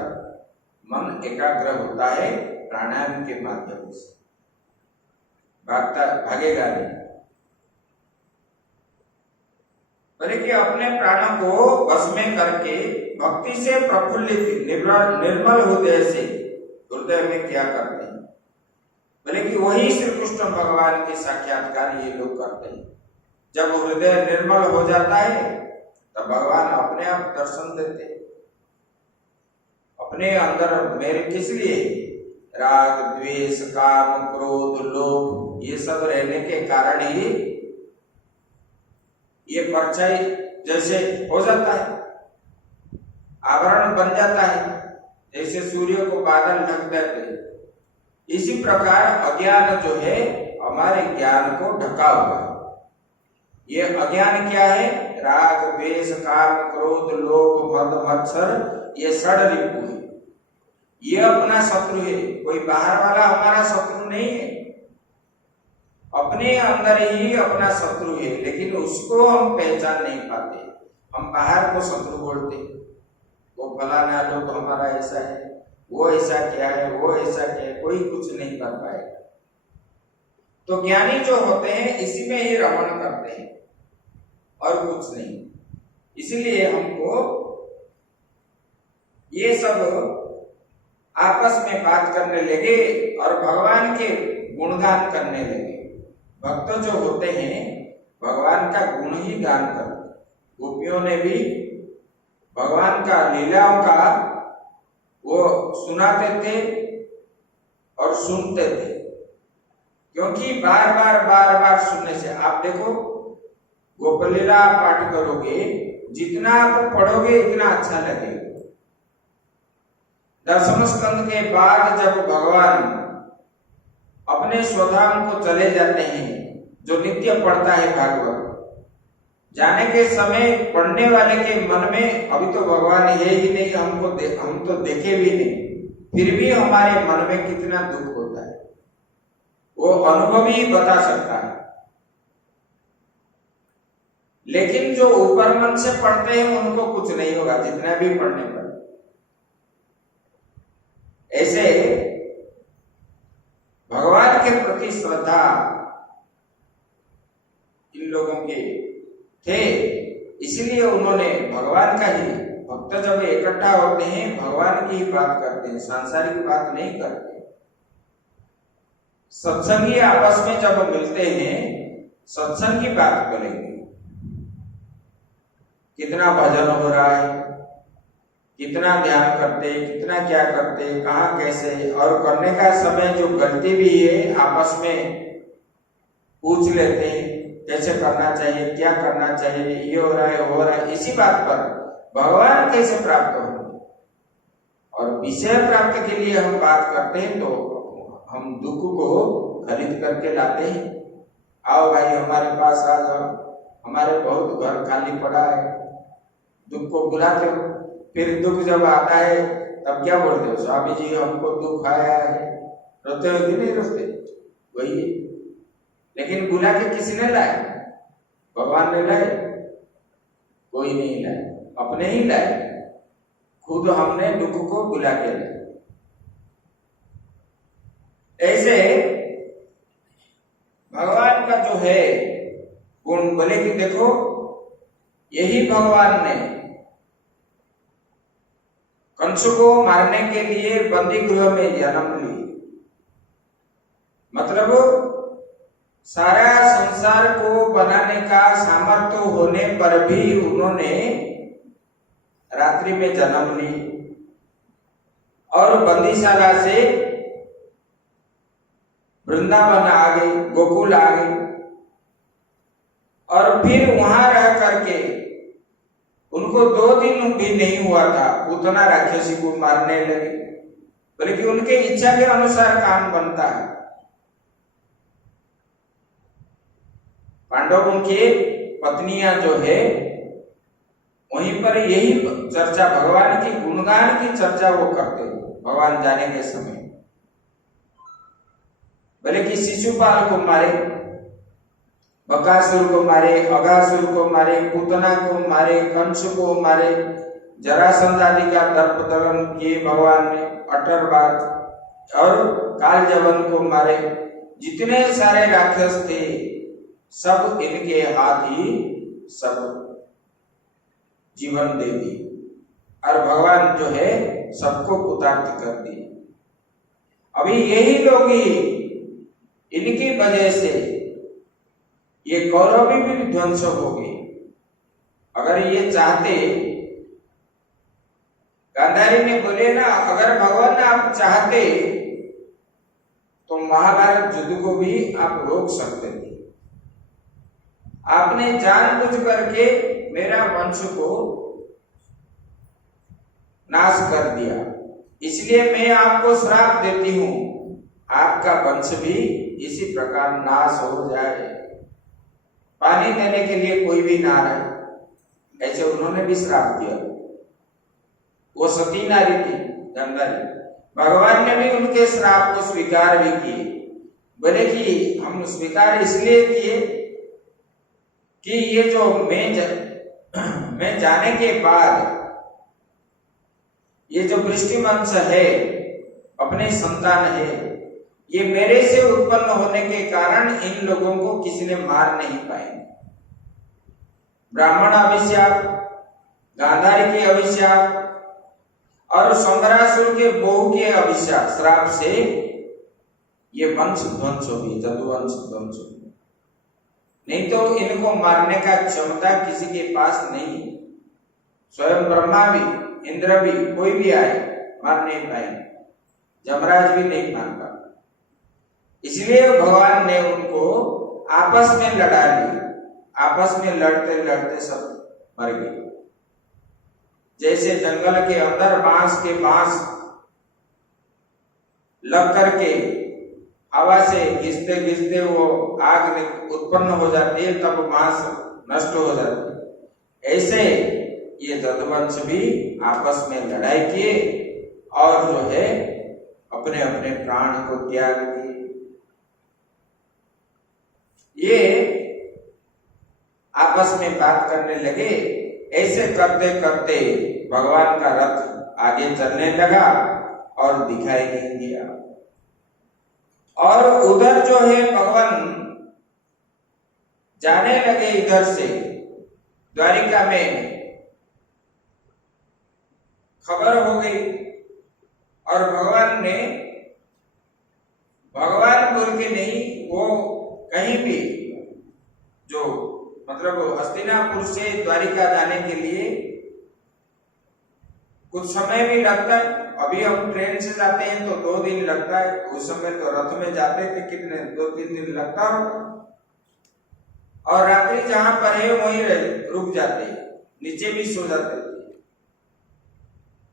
मन एकाग्र होता है प्राणायाम के माध्यम से, भागेगा नहीं। बोले कि अपने प्राणों को बस में करके भक्ति से प्रफुल्लित निर्मल हृदय से हृदय में क्या करते हैं? बोले कि वही श्री कृष्ण भगवान के साक्षात्कार ये लोग करते हैं। जब हृदय निर्मल हो जाता है तब भगवान अपने आप दर्शन देते हैं। अपने अंदर मेल किस लिए? राग द्वेष काम क्रोध लोभ ये सब रहने के कारण ही ये परछाई जैसे हो जाता है, आवरण बन जाता है, जैसे सूर्य को बादल ढक देते हैं। इसी प्रकार अज्ञान जो है हमारे ज्ञान को ढका हुआ है। ये अज्ञान क्या है? राग द्वेष काम क्रोध लोभ मद मत्सर, ये षड रिपु है। ये अपना शत्रु है, कोई बाहर वाला हमारा शत्रु नहीं है, अपने अंदर ही अपना शत्रु है, लेकिन उसको हम पहचान नहीं पाते। हम बाहर को शत्रु बोलते, वो फलाना लोग हमारा ऐसा है, वो ऐसा क्या है, वो ऐसा क्या है, कोई कुछ नहीं कर पाएगा। तो ज्ञानी जो होते हैं इसी में ही रमण करते हैं और कुछ नहीं। इसलिए हमको ये सब आपस में बात करने लगे और भगवान के गुणगान करने लगे। भक्त जो होते हैं भगवान का गुण ही गान करते। गोपियों ने भी भगवान का लीलाओं का वो सुनाते थे और सुनते थे, क्योंकि बार बार सुनने से, आप देखो गोपलीला पाठ करोगे, जितना आप पढ़ोगे इतना अच्छा लगेगा। दशम स्कंद के बाद जब भगवान अपने स्वधाम को चले जाते हैं, जो नित्य पढ़ता है भागवत, जाने के समय पढ़ने वाले के मन में अभी तो भगवान है ही नहीं, हम तो देखे भी नहीं, फिर भी हमारे मन में कितना दुख होता है, वो अनुभवी बता सकता है। लेकिन जो ऊपर मन से पढ़ते हैं उनको कुछ नहीं होगा, जितना भी पढ़ने पर। ऐसे भगवान के प्रति श्रद्धा इन लोगों के थे, इसलिए उन्होंने भगवान का ही, भक्त जब इकट्ठा होते हैं भगवान की ही बात करते हैं, सांसारिक बात नहीं करते। सत्संगी आपस में जब मिलते हैं सत्संग की बात करेंगे, कितना भजन हो रहा है, कितना ध्यान करते, कितना क्या करते, कहाँ कैसे, और करने का समय जो गलती भी है आपस में पूछ लेते हैं, कैसे करना चाहिए, क्या करना चाहिए, ये हो रहा है, वो हो रहा है। इसी बात पर भगवान कैसे प्राप्त होंगे, और विषय प्राप्त के लिए हम बात करते हैं तो हम दुख को खरीद करके लाते हैं। आओ भाई हमारे पास आ जाओ, हमारे बहुत घर खाली पड़ा है, दुख को बुलाते हो। फिर दुख जब आता है तब क्या बोलते हो, स्वामी जी हमको दुख आया है, रोते हो कि नहीं रोते, वही है। लेकिन बुला के किसने लाए, भगवान ने लाए, कोई नहीं लाए, अपने ही लाए, खुद हमने दुख को बुला के लाए। ऐसे भगवान का जो है गुण, बोले कि देखो यही भगवान ने कंस को मारने के लिए बंदी गृह में जन्म ली, मतलब सारा संसार को बनाने का सामर्थ्य होने पर भी उन्होंने रात्रि में जन्म ली और बंदीशाला से वृंदावन आ गई, गोकुल आ गई, और फिर वहां रह करके उनको 2 दिन भी नहीं हुआ था, उतना राक्षसी को मारने लगे, बल्कि उनके इच्छा के अनुसार काम बनता है। पांडवों की पत्नियां जो है वहीं पर यही चर्चा, भगवान की गुणगान की चर्चा वो करते हैं भगवान जाने के समय। भले कि शिशुपाल को मारे, बकासुर को मारे, अगासुर को मारे, पूतना को मारे, कंस को मारे, जरासंध आदि का दर्प दलन किए भगवान ने 18 बार, और कालजवन को मारे। जितने सारे राक्षस थे सब इनके हाथ ही सब जीवन दे दी, और भगवान जो है सबको पुतार्थ कर दी। अभी यही लोग ही, इनकी वजह से ये कौरव भी ध्वंस हो गए। अगर ये चाहते, गांधारी ने बोले ना, अगर भगवान आप चाहते तो महाभारत युद्ध को भी आप रोक सकते थे। आपने जानबूझ करके मेरा वंश को नाश कर दिया, इसलिए मैं आपको श्राप देती हूं, आपका वंश भी इसी प्रकार नाश हो जाए, पानी देने के लिए कोई भी ना रहे। ऐसे उन्होंने भी श्राप दिया। वो सती नारी थी गांधारी, भगवान ने भी उनके श्राप को स्वीकार भी किए। बोले कि हम स्वीकार इसलिए किए कि ये जो मैं जाने के बाद ये जो वृष्टि वंश है, अपने संतान है, ये मेरे से उत्पन्न होने के कारण इन लोगों को किसी ने मार नहीं पाएंगे। ब्राह्मण अभिशाप, गांधारी के अभिशाप और संबरासुर के बहू के अभिशाप श्राप से ये वंश ध्वंस होगी, जदुवंश ध्वंस होगी। नहीं तो इनको मारने का क्षमता किसी के पास नहीं। स्वयं ब्रह्मा भी, इंद्र भी, कोई भी आए मार नहीं पाएंगे, जमराज भी नहीं मार पाए। इसलिए भगवान ने उनको आपस में लड़ा लिया। आपस में लड़ते लड़ते सब मर गए। जैसे जंगल के अंदर बांस के बांस लग करके हवा से घिसते घिसते वो आग उत्पन्न हो जाती है, तब बांस नष्ट हो जाती है। ऐसे ये जदुवंश भी आपस में लड़ाई किए और जो है अपने अपने प्राण को त्याग दिए। ये आपस में बात करने लगे। ऐसे करते करते भगवान का रथ आगे चलने लगा और दिखाई नहीं दिया। और उधर जो है भगवान जाने लगे, इधर से द्वारिका में खबर हो गई और भगवान ने, भगवान बोल के नहीं, वो कहीं भी जो मतलब हस्तिनापुर से द्वारिका जाने के लिए कुछ समय भी लगता है। अभी हम ट्रेन से जाते हैं तो 2 दिन लगता है, उस समय तो रथ में जाते थे, कितने 2-3 दिन लगता होगा। और रात्रि जहां पर है वहीं रुक जाते, नीचे भी सो जाते थे।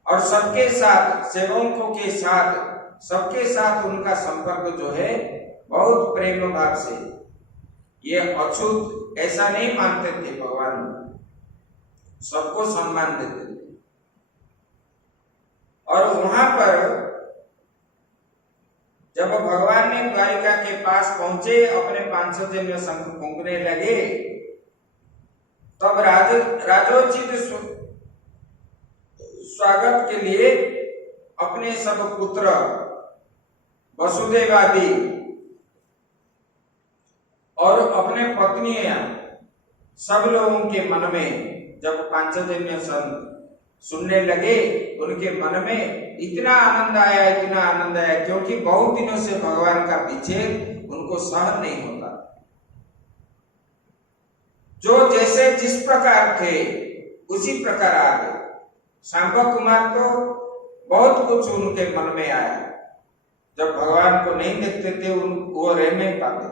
और सबके साथ, सेवकों के साथ, सबके साथ उनका संपर्क जो है बहुत प्रेम भाव से, ये अछूत ऐसा नहीं मानते थे। भगवान सबको सम्मान देते थे। और वहां पर जब भगवान ने द्वारिका के पास पहुंचे, अपने 500 जन शंख फूंकने लगे, तब राजोचित स्वागत के लिए अपने सब पुत्र वसुदेव आदि और अपने पत्नियां, सब लोगों के मन में जब 500 जन सुनने लगे, उनके मन में इतना आनंद आया, इतना आनंद आया, क्योंकि बहुत दिनों से भगवान का विच्छेद उनको सहन नहीं होता। जो जैसे जिस प्रकार थे उसी प्रकार आ गए। शांभव कुमार तो बहुत कुछ उनके मन में आया। जब भगवान को नहीं देखते थे वो रह नहीं पाते।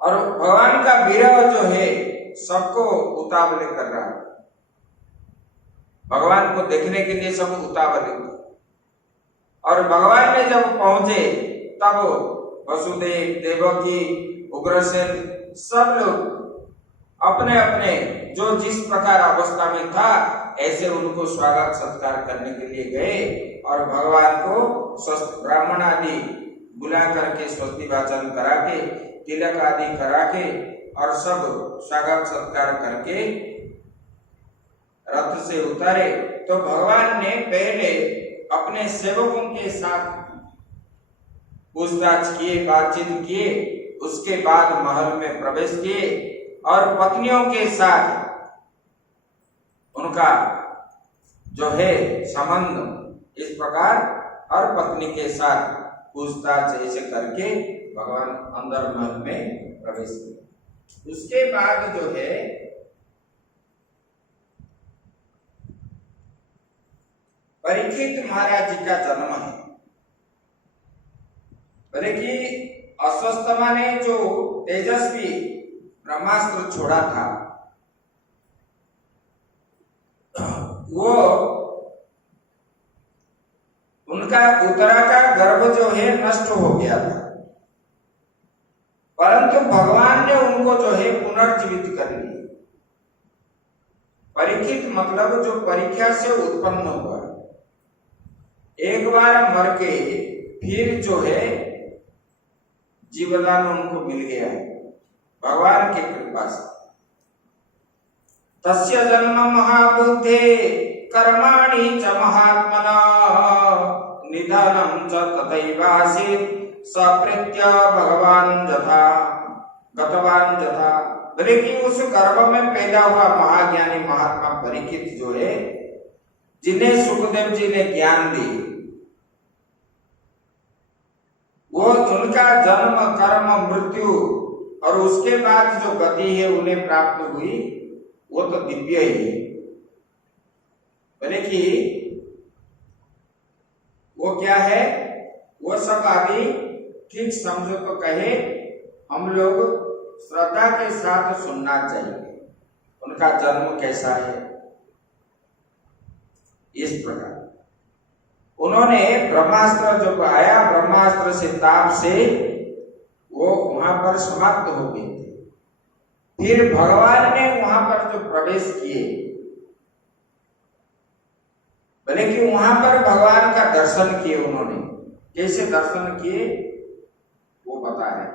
और भगवान का विरह जो है सबको उतावले कर रहा है। भगवान को देखने के लिए सब उतावले। और भगवान ने जब पहुंचे तब वसुदेव, देवकी, उग्रसेन सब लोग अपने अपने जो जिस प्रकार अवस्था में था ऐसे उनको स्वागत सत्कार करने के लिए गए। और भगवान को ब्राह्मण आदि बुला करके स्वस्ति वाचन करा के, तिलक आदि करा के और सब स्वागत सत्कार करके रथ से उतारे। तो भगवान ने पहले अपने सेवकों के साथ पूछताछ किए, बातचीत किए, उसके बाद महल में प्रवेश किए और पत्नियों के साथ उनका जो है संबंध इस प्रकार हर पत्नी के साथ पूछताछ ऐसे करके भगवान अंदर महल में प्रवेश किए। उसके बाद जो है परीक्षित महाराज जी का जन्म है। बोले कि अस्वस्थमा ने जो तेजस्वी ब्रह्मास्त्र छोड़ा था वो उनका उत्तरा का गर्भ जो है नष्ट हो गया था, परंतु भगवान ने उनको जो है पुनर्जीवित कर लिया। परीक्षित मतलब जो परीक्षा से उत्पन्न हुआ। एक बार मर के फिर जो है जीवदान उनको मिल गया है भगवान की कृपा से। तस्य जन्म महाबुद्धे कर्माणि च महात्मना निधनं च तथैवासीत् सप्रीत्य भगवान जथा गतवान जथा। बोले कि उस गर्भ में पैदा हुआ महाज्ञानी महात्मा परीक्षित जो है, जिन्हें सुखदेव जी ने ज्ञान दी, वो उनका जन्म कर्म मृत्यु और उसके बाद जो गति है उन्हें प्राप्त हुई, वो तो दिव्य ही है। बोले कि वो क्या है, वो सब आदि ठीक समझो तो कहे हम लोग श्रद्धा के साथ सुनना चाहिए उनका जन्म कैसा है। इस प्रकार उन्होंने ब्रह्मास्त्र जो आया, ब्रह्मास्त्र से ताप से वो वहां पर समाप्त हो गए थे। फिर भगवान ने वहां पर जो प्रवेश किए, बोले कि वहां पर भगवान का दर्शन किए उन्होंने। कैसे दर्शन किए वो बता रहे।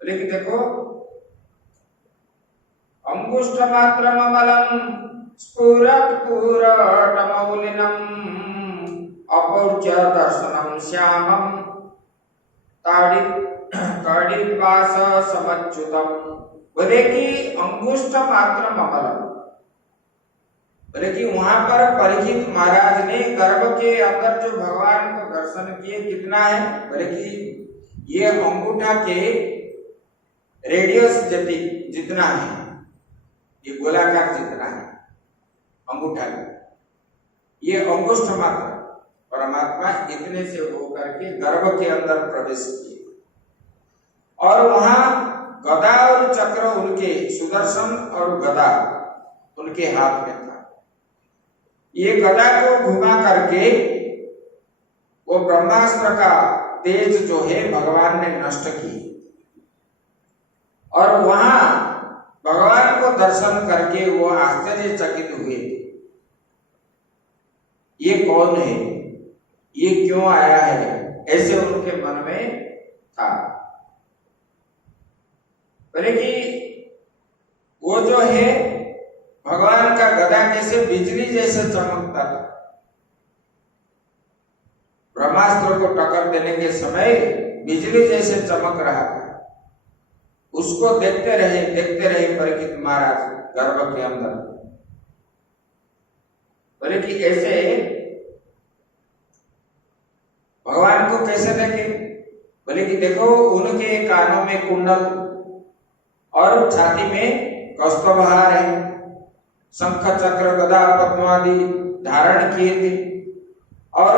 बोले कि देखो, अंगुष्ठ मात्रम बलम स्फुरत् पूरटमौलिनम अपौर्च्य दर्शनम श्यामम ताडिवास समच्युतम। बोले कि अंगुष्ठ मात्रम अमलम, बोले कि वहां पर परीक्षित महाराज ने गर्भ के अंदर जो भगवान को दर्शन किए, कितना है, बोले कि ये अंगूठा के रेडियस जितना है, ये गोलाकार जितना है अंगूठा का, ये अंगुष्ठ मात्र परमात्मा इतने से होकर के गर्भ के अंदर प्रवेश किए। और वहां गदा और चक्र उनके, सुदर्शन और गदा उनके हाथ में था। ये गदा को घुमा करके वो ब्रह्मास्त्र का तेज जो है भगवान ने नष्ट की। और वहां भगवान को दर्शन करके वो आश्चर्यचकित हुए, ये कौन है, ये क्यों आया है, ऐसे उनके मन में था। बोले कि वो जो है भगवान का गदा कैसे बिजली जैसे चमकता था। ब्रह्मास्त्र को टक्कर देने के समय बिजली जैसे चमक रहा था। उसको देखते रहे परीक्षित महाराज गर्भ के अंदर। बोले कि ऐसे भगवान को कैसे देखे। बोले कि देखो, उनके कानों में कुंडल और छाती में कौस्तुभहार है, शंख चक्र गदा पद्म आदि धारण किए थे और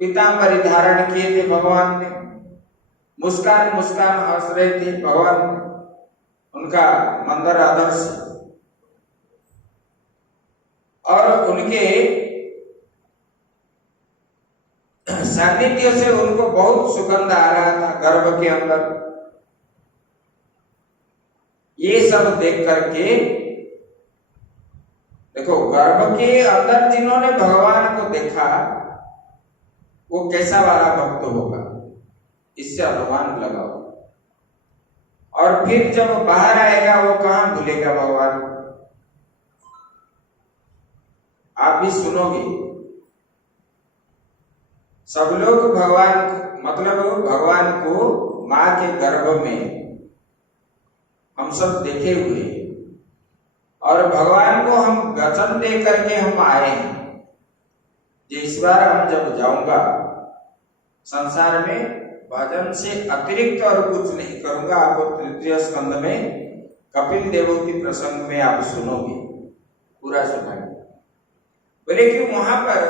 पीतांबरी धारण किए थे भगवान ने। मुस्कान हंस रहे थे भगवान, उनका मंदर आदर्श। और उनके सानिध्य से उनको बहुत सुगंध आ रहा था गर्भ के अंदर। ये सब देख करके देखो, गर्भ के अंदर जिन्होंने भगवान को देखा वो कैसा वाला भक्त होगा, इससे अनुमान लगाओ। और फिर जब बाहर आएगा वो कहां भूलेगा भगवान। आप भी सुनोगे, सब लोग भगवान को मां के गर्भ में हम सब देखे हुए, और भगवान को हम वचन दे करके हम आए हैं कि इस बार हम जब जाऊंगा संसार में, भजन से अतिरिक्त और कुछ नहीं करूंगा। आपको तृतीय स्कंद में कपिल देवों की प्रसंग में आप सुनोगे, पूरा सुनाएंगे। बोले कि वहां पर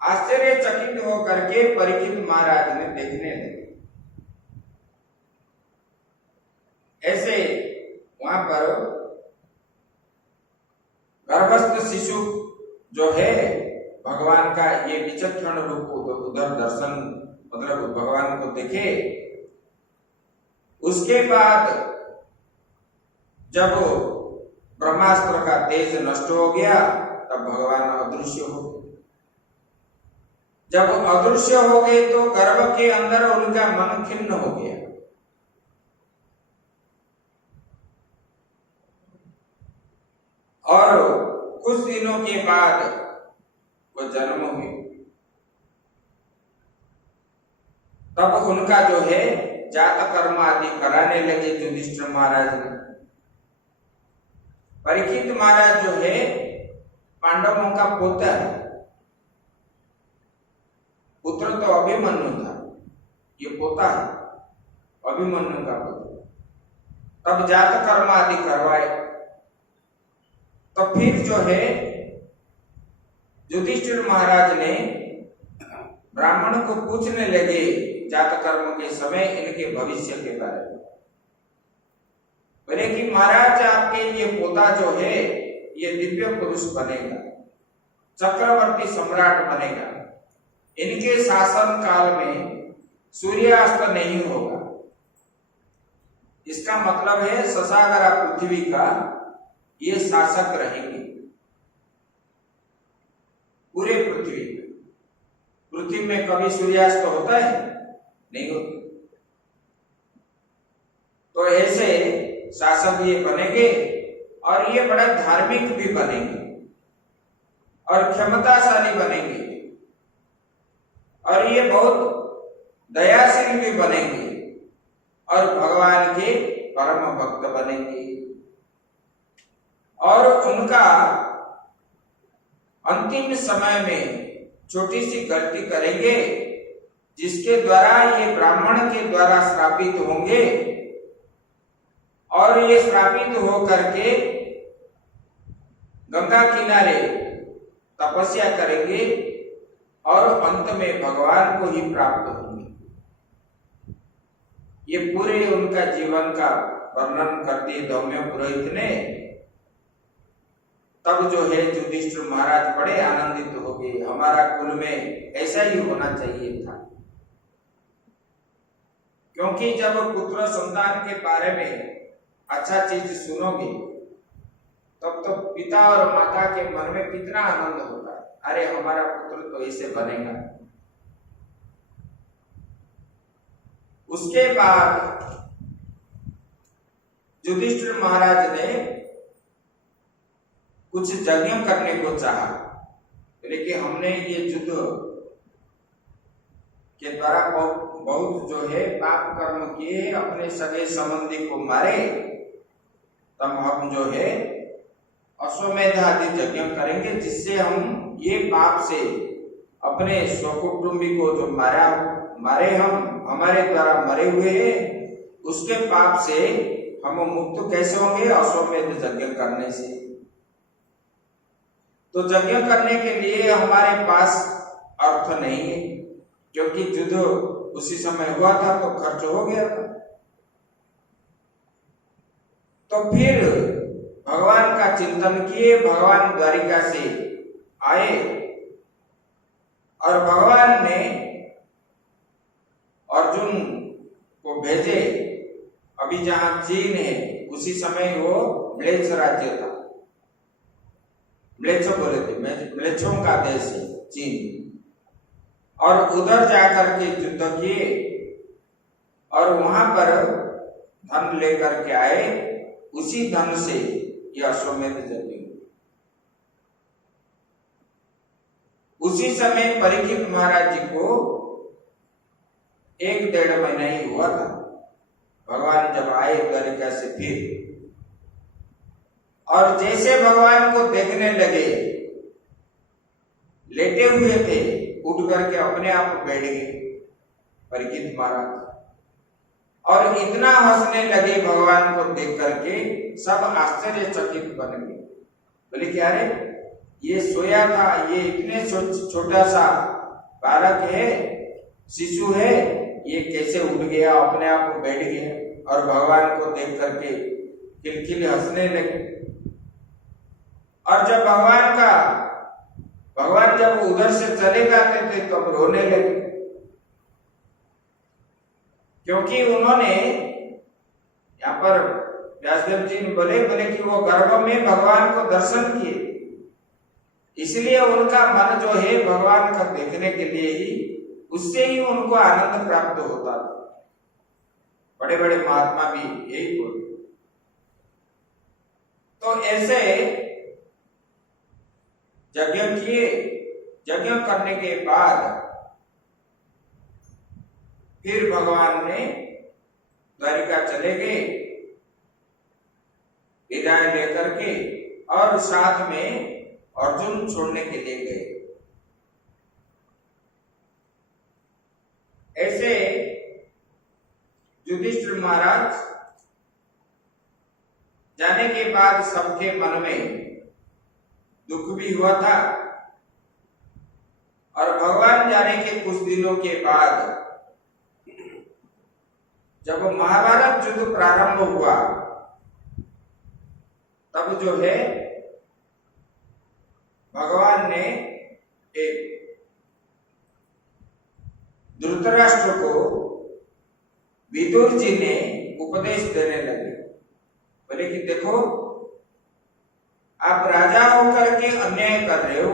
आश्चर्यचकित होकर के परीक्षित महाराज ने देखने लगे। ऐसे वहां पर गर्भस्थ शिशु जो है भगवान का ये विचक्षण रूप उधर दर्शन, मतलब भगवान को देखे। उसके बाद जब ब्रह्मास्त्र का तेज नष्ट हो गया तब भगवान अदृश्य हो गए। जब अदृश्य हो गए तो गर्भ के अंदर उनका मन खिन्न हो गया। और कुछ दिनों के बाद वो जन्म हुए। तब उनका जो है जात कर्म आदि कराने लगे युधिष्ठिर महाराज ने। परीक्षित महाराज जो है पांडवों का पोता है, पुत्र तो अभिमन्यु था, ये पोता है अभिमन्यु का पुत्र। तब जात कर्म आदि करवाए। तो फिर जो है युधिष्ठिर महाराज ने ब्राह्मण को पूछने लगे जात कर्म के समय इनके भविष्य के बारे में। बोले कि महाराज आपके ये पोता जो है ये दिव्य पुरुष बनेगा, चक्रवर्ती सम्राट बनेगा। इनके शासन काल में सूर्यास्त नहीं होगा। इसका मतलब है ससागरा पृथ्वी का ये शासक रहेंगे पूरे पृथ्वी में। पृथ्वी में कभी सूर्यास्त होता है? नहीं होता। तो ऐसे शासक ये बनेंगे और ये बड़ा धार्मिक भी बनेंगे और क्षमताशाली बनेंगे और ये बहुत दयाशील भी बनेंगे और भगवान के परम भक्त बनेंगे। और उनका अंतिम समय में छोटी सी गलती करेंगे जिसके द्वारा ये ब्राह्मण के द्वारा श्रापित होंगे और ये श्रापित हो करके गंगा किनारे तपस्या करेंगे और अंत में भगवान को ही प्राप्त होंगे। ये पूरे उनका जीवन का वर्णन करते धौम्य पुरोहित ने। तब जो है युधिष्ठिर महाराज बड़े आनंदित हो गए, हमारा कुल में ऐसा ही होना चाहिए था। क्योंकि जब पुत्र संतान के बारे में अच्छा चीज सुनोगे तब तो पिता और माता के मन में कितना आनंद होता है, अरे हमारा पुत्र तो ऐसे बनेगा। उसके बाद युधिष्ठिर महाराज ने कुछ यज्ञ करने को चाहा, लेकिन हमने ये युद्ध के द्वारा बहुत जो है पाप कर्म किए, अपने सगे संबंधी को मारे, तब हम जो है अश्वमेध आदि यज्ञ करेंगे जिससे हम ये पाप से अपने स्वकुटुंबी को जो मारे हम हमारे द्वारा मरे हुए हैं उसके पाप से हम मुक्त कैसे होंगे? अश्वमेध यज्ञ करने से। तो यज्ञ करने के लिए हमारे पास अर्थ नहीं है, क्योंकि युद्ध उसी समय हुआ था तो खर्च हो गया था। तो फिर भगवान का चिंतन किए, भगवान द्वारिका से आए और भगवान ने अर्जुन को भेजे। अभी जहां चीन है उसी समय वो म्लेच्छ राज्य था, म्लेच्छ बोले थे, म्लेच्छों का देश है चीन। और उधर जाकर के युद्ध किए और वहां पर धन लेकर के आए, उसी धन से यह अश्वमेध यज्ञ। उसी समय परीक्षित महाराज जी को 1-1.5 महीना ही हुआ था। भगवान जब आए द्वारिका से फिर, और जैसे भगवान को देखने लगे, लेटे हुए थे, उठ करके अपने आप बैठ गए परीक्षित महाराज और इतना हंसने लगे भगवान को देख करके, सब आश्चर्यचकित बन गए। बोले क्या रे, ये सोया था, ये इतने छोटा सा बालक है, शिशु है, ये कैसे उठ गया, अपने आप बैठ गया और भगवान को देख करके खिलखिल हंसने लगे। और जब भगवान जब उधर से चले जाते थे तब तो रोने लगे, क्योंकि उन्होंने यहाँ पर व्यासदेव जी ने बोले कि वो गर्भ में भगवान को दर्शन किए इसलिए उनका मन जो है भगवान का देखने के लिए ही, उससे ही उनको आनंद प्राप्त होता था। बड़े बड़े महात्मा भी यही बोलते। तो ऐसे यज्ञ किए, यज्ञ करने के बाद फिर भगवान ने द्वारिका चले गए विदाई लेकर के, और साथ में अर्जुन छोड़ने के लिए गए। ऐसे युधिष्ठिर महाराज जाने के बाद सबके मन में दुख भी हुआ था, और भगवान जाने के कुछ दिनों के बाद जब महाभारत युद्ध प्रारंभ हुआ, तब जो है भगवान ने एक धृतराष्ट्र को विदुर जी ने उपदेश देने लगे। बोले कि देखो, आप राजा होकर के अन्याय कर रहे हो,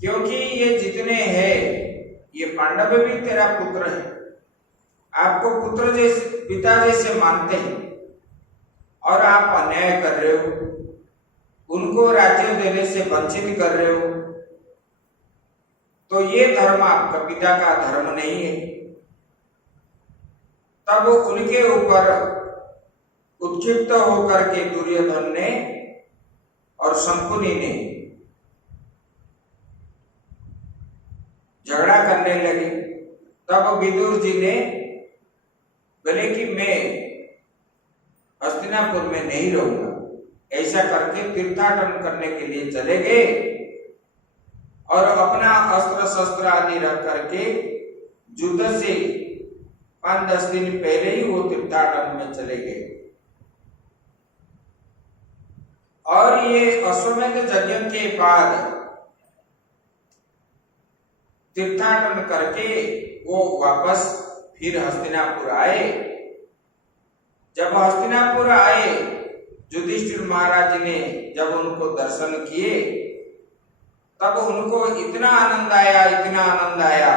क्योंकि ये जितने हैं ये पांडव भी तेरा पुत्र है, आपको पुत्र जैसे, पिता जैसे मानते हैं, और आप अन्याय कर रहे हो, उनको राज्य देने से वंचित कर रहे हो, तो ये धर्म आपका पिता का धर्म नहीं है। तब उनके ऊपर उत्क्षिप्त होकर के दुर्योधन ने और शंकुनी ने झगड़ा करने लगे। तब विदुर जी ने बोले कि मैं हस्तिनापुर में नहीं रहूंगा। ऐसा करके तीर्थाटन करने के लिए चले गए, और अपना अस्त्र शस्त्र आदि रख करके युद्ध से 5-10 दिन पहले ही वो तीर्थाटन में चले गए। और ये अश्वमेध यज्ञ के बाद तीर्थाटन करके वो वापस फिर हस्तिनापुर आए। जब हस्तिनापुर आए, युधिष्ठिर महाराज ने जब उनको दर्शन किए, तब उनको इतना आनंद आया, इतना आनंद आया,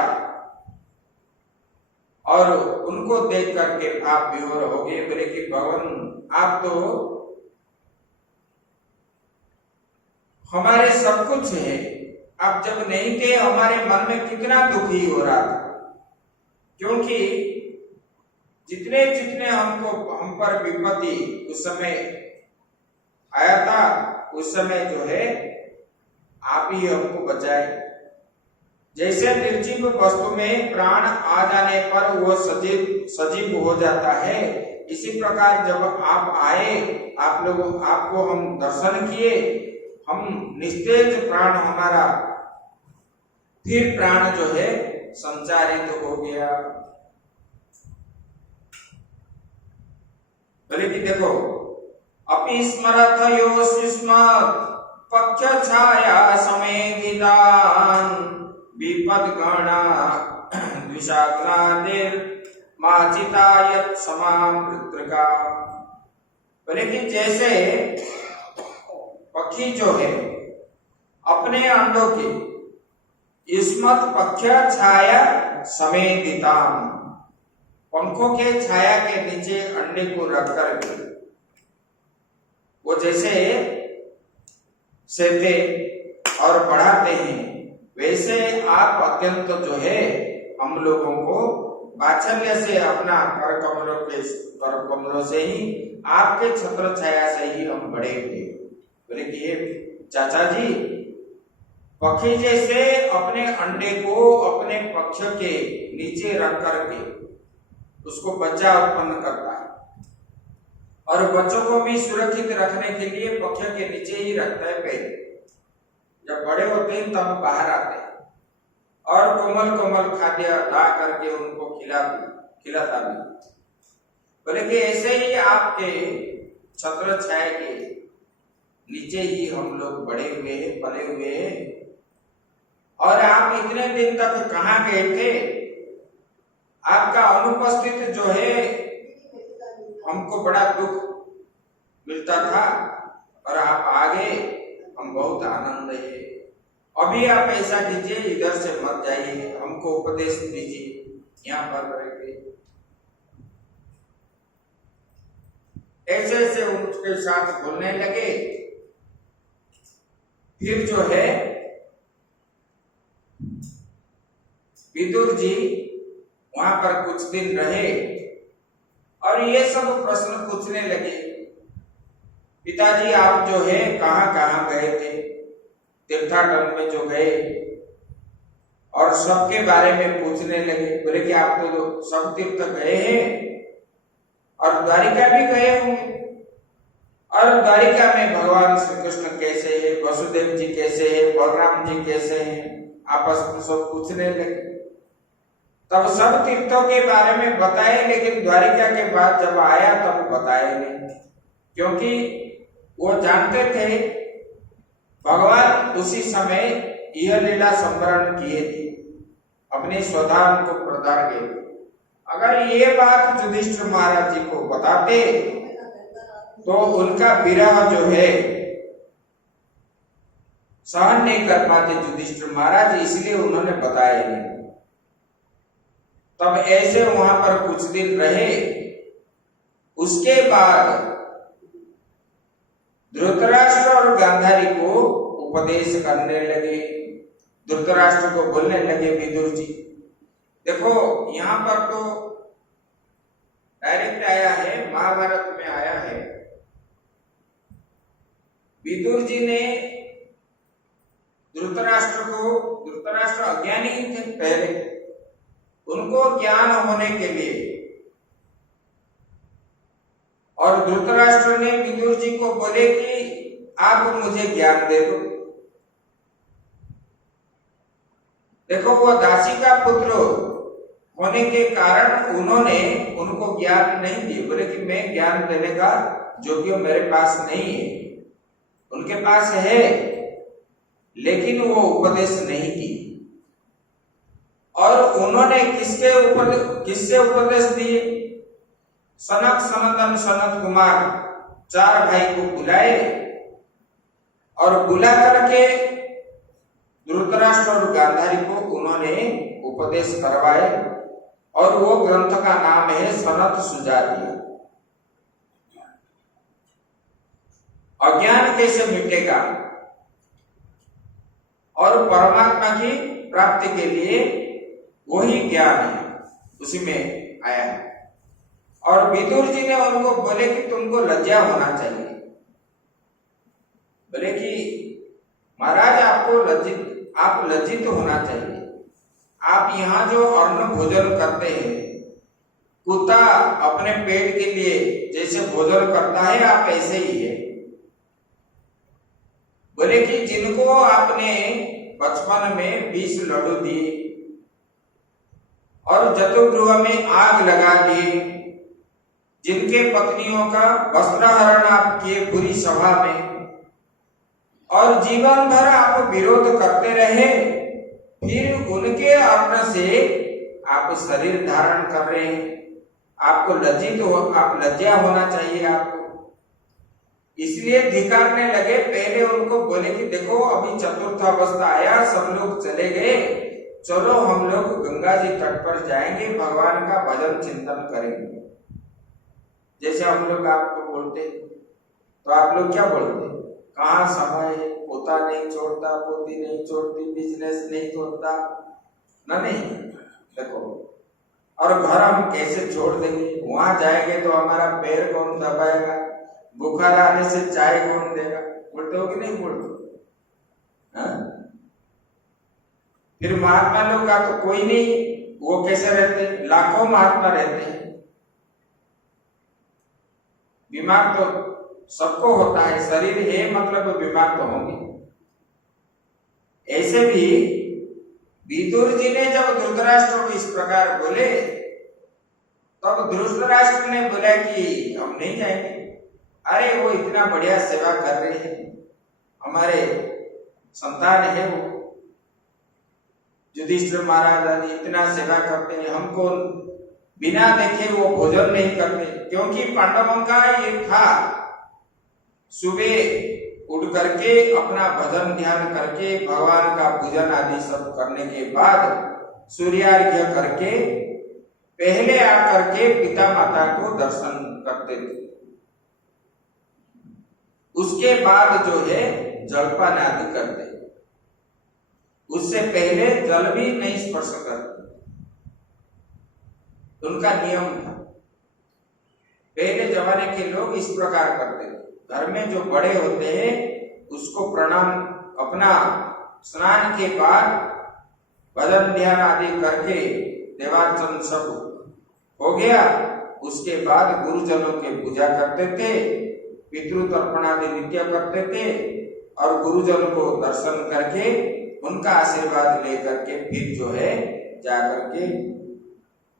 और उनको देख करके आप विभोर हो गए। बोले कि भगवान, आप तो हमारे सब कुछ है, आप जब नहीं थे हमारे मन में कितना दुखी हो रहा था, क्योंकि जितने जितने हम पर विपत्ति उस समय आया था, उस समय जो है आप ही हमको बचाए। जैसे निर्जीव वस्तु में प्राण आ जाने पर वो सजीव हो जाता है, इसी प्रकार जब आप आए, आपको हम दर्शन किए, हम निस्तेज प्राण हमारा फिर प्राण जो है संचारित हो गया। बोले कि देखो, अपि स्मरथ यो स्मृत पक्ष छाया समेधितान विपद गणा द्विषाग्नादिर माचितायत समामृतृका। बोले कि जैसे पक्षी जो है अपने अंडों के स्मत पक्ष छाया समेधिताम, पंखों के छाया के नीचे अंडे को रख करके वो जैसे सेते और बढ़ाते हैं, वैसे आप अत्यंत जो है हम लोगों को वात्सल्य से अपना कर कमलों से ही, आपके छत्र छाया से ही हम बढ़े हुए। बोले कि ये चाचा जी, पक्षी जैसे अपने अंडे को अपने पक्ष के नीचे रख करके उसको बच्चा उत्पन्न करता है, और बच्चों को भी सुरक्षित रखने के लिए पक्ष के नीचे ही रखता है पहले। जब बड़े होते हैं तब बाहर आते हैं, और कोमल कोमल खाद्य ला करके उनको खिलाता भी। बोले कि ऐसे ही आपके छत्र छाया के नीचे ही हम लोग बड़े हुए हैं, पले हुए हैं। और आप इतने दिन तक कहाँ गए थे? आपका अनुपस्थित जो है हमको बड़ा दुख मिलता था, और आप आ गए हम बहुत आनंद है, अभी आप ऐसा कीजिए, इधर से मत जाइए, हमको उपदेश दीजिए, यहाँ पर रहेंगे। ऐसे ऐसे उनके साथ बोलने लगे। फिर जो है विदुर जी वहां पर कुछ दिन रहे और ये सब प्रश्न पूछने लगे, पिताजी आप जो है कहाँ कहाँ गए थे, तीर्थाटन में जो गए, और सबके बारे में पूछने लगे। बोले कि आप तो सब तीर्थ गए हैं और द्वारिका भी गए होंगे, और द्वारिका में भगवान श्री कृष्ण कैसे है, वसुदेव जी कैसे है, बलराम जी कैसे हैं, आपस में सब पूछने लगे। तब सब तीर्थों के बारे में बताए, लेकिन द्वारिका के बाद जब आया तब बताए नहीं, क्योंकि वो जानते थे भगवान उसी समय यह लीला संवरण किए थे, अपने स्वधाम को प्रदान किए। अगर ये बात युधिष्ठिर महाराज जी को बताते तो उनका विरह जो है सहन नहीं कर पाते युधिष्ठिर महाराज, इसलिए उन्होंने बताया नहीं। तब ऐसे वहां पर कुछ दिन रहे। उसके बाद धृतराष्ट्र और गांधारी को उपदेश करने लगे। धृतराष्ट्र को बोलने लगे विदुर जी, देखो यहाँ पर तो डायरेक्ट आया है, महाभारत में आया है। विदुर जी ने धृतराष्ट्र अज्ञानी थे पहले, उनको ज्ञान होने के लिए, और धृतराष्ट्र ने विदुर जी को बोले कि आप मुझे ज्ञान दे दो। देखो वो दासी का पुत्र होने के कारण उन्होंने उनको ज्ञान नहीं दिए। बोले कि मैं ज्ञान देने का योग्य मेरे पास नहीं है, उनके पास है लेकिन वो उपदेश नहीं की। और उन्होंने किससे उपदेश दिए? सनक, सनंदन, सनत कुमार चार भाई को बुलाए और बुला करके धृतराष्ट्र और गांधारी को उन्होंने उपदेश करवाए, और वो ग्रंथ का नाम है सनत सुजातीय। अज्ञान कैसे मिटेगा और परमात्मा की प्राप्ति के लिए वही ज्ञान है, उसी में आया है। और विदुर जी ने उनको बोले कि तुमको लज्जा होना चाहिए। बोले कि महाराज आप लज्जित होना चाहिए। आप यहाँ जो अन्न भोजन करते हैं, कुत्ता अपने पेट के लिए जैसे भोजन करता है, आप ऐसे ही है। बोले कि जिनको आपने बचपन में 20 लड्डू दिए और जतुगृह में आग लगा दिए, जिनके पत्नियों का वस्त्रहरण आप किए पूरी सभा में, और जीवन भर आप विरोध करते रहे, फिर उनके अन्न से आप शरीर धारण कर रहे हैं, आपको आप लज्जा होना चाहिए आपको। इसलिए धिकारने लगे। पहले उनको बोले कि देखो अभी चतुर्थ अवस्था आया, सब लोग चले गए, चलो हम लोग गंगा जी तट पर जाएंगे, भगवान का भजन चिंतन करेंगे। जैसे हम लोग आपको बोलते तो आप लोग क्या बोलते? कहाँ समय है, पोता नहीं छोड़ता, पोती नहीं छोड़ती, बिजनेस नहीं छोड़ता ना। नहीं, देखो, और घर हम कैसे छोड़ देंगे? वहां जाएंगे तो हमारा पैर कौन दबाएगा, बुखार आने से चाय कौन देगा? बोलते हो कि नहीं बोलते? फिर महात्मा लोग का तो कोई नहीं, वो कैसे रहते? लाखों महात्मा रहते हैं। बीमार तो सबको होता है, शरीर है मतलब बीमार तो होंगे। ऐसे भी विदुर जी ने जब धृतराष्ट्र को इस प्रकार बोले, तब धृतराष्ट्र ने बोला कि हम नहीं जाएंगे। अरे वो इतना बढ़िया सेवा कर रहे हैं, हमारे संतान है वो, युधिष्ठिर महाराज इतना सेवा करते हैं, हमको बिना देखे वो भोजन नहीं करते। क्योंकि पांडवों का ये था, सुबह उठ करके अपना भजन ध्यान करके भगवान का पूजन आदि सब करने के बाद सूर्यार्घ्य करके पहले आकर के पिता माता को दर्शन करते थे। उसके बाद जो है जलपान आदि करते, उससे पहले जल भी नहीं स्पर्श करते, उनका नियम था। पहले जमाने के लोग इस प्रकार करते थे। घर में जो बड़े होते हैं उसको प्रणाम, अपना स्नान के बाद भजन ध्यान आदि करके देवार्चन सब हो गया, उसके बाद गुरुजनों के पूजा करते थे, पितृ तर्पण आदि नित्य करते थे और गुरुजनों को दर्शन करके उनका आशीर्वाद लेकर के फिर जो है जाकर के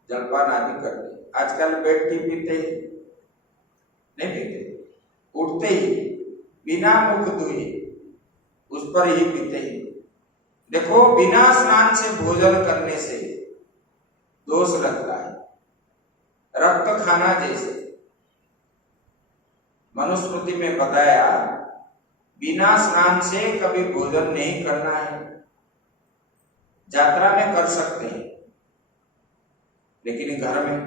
जलपान आदि करते। आजकल बैठ के पीते नहीं पीते, उठते ही बिना मुख धोए उस पर ही पीते ही। देखो, बिना स्नान से भोजन करने से दोष लगता है, रक्त खाना जैसे। मनुस्मृति में बताया बिना स्नान से कभी भोजन नहीं करना है। यात्रा में कर सकते हैं लेकिन घर में,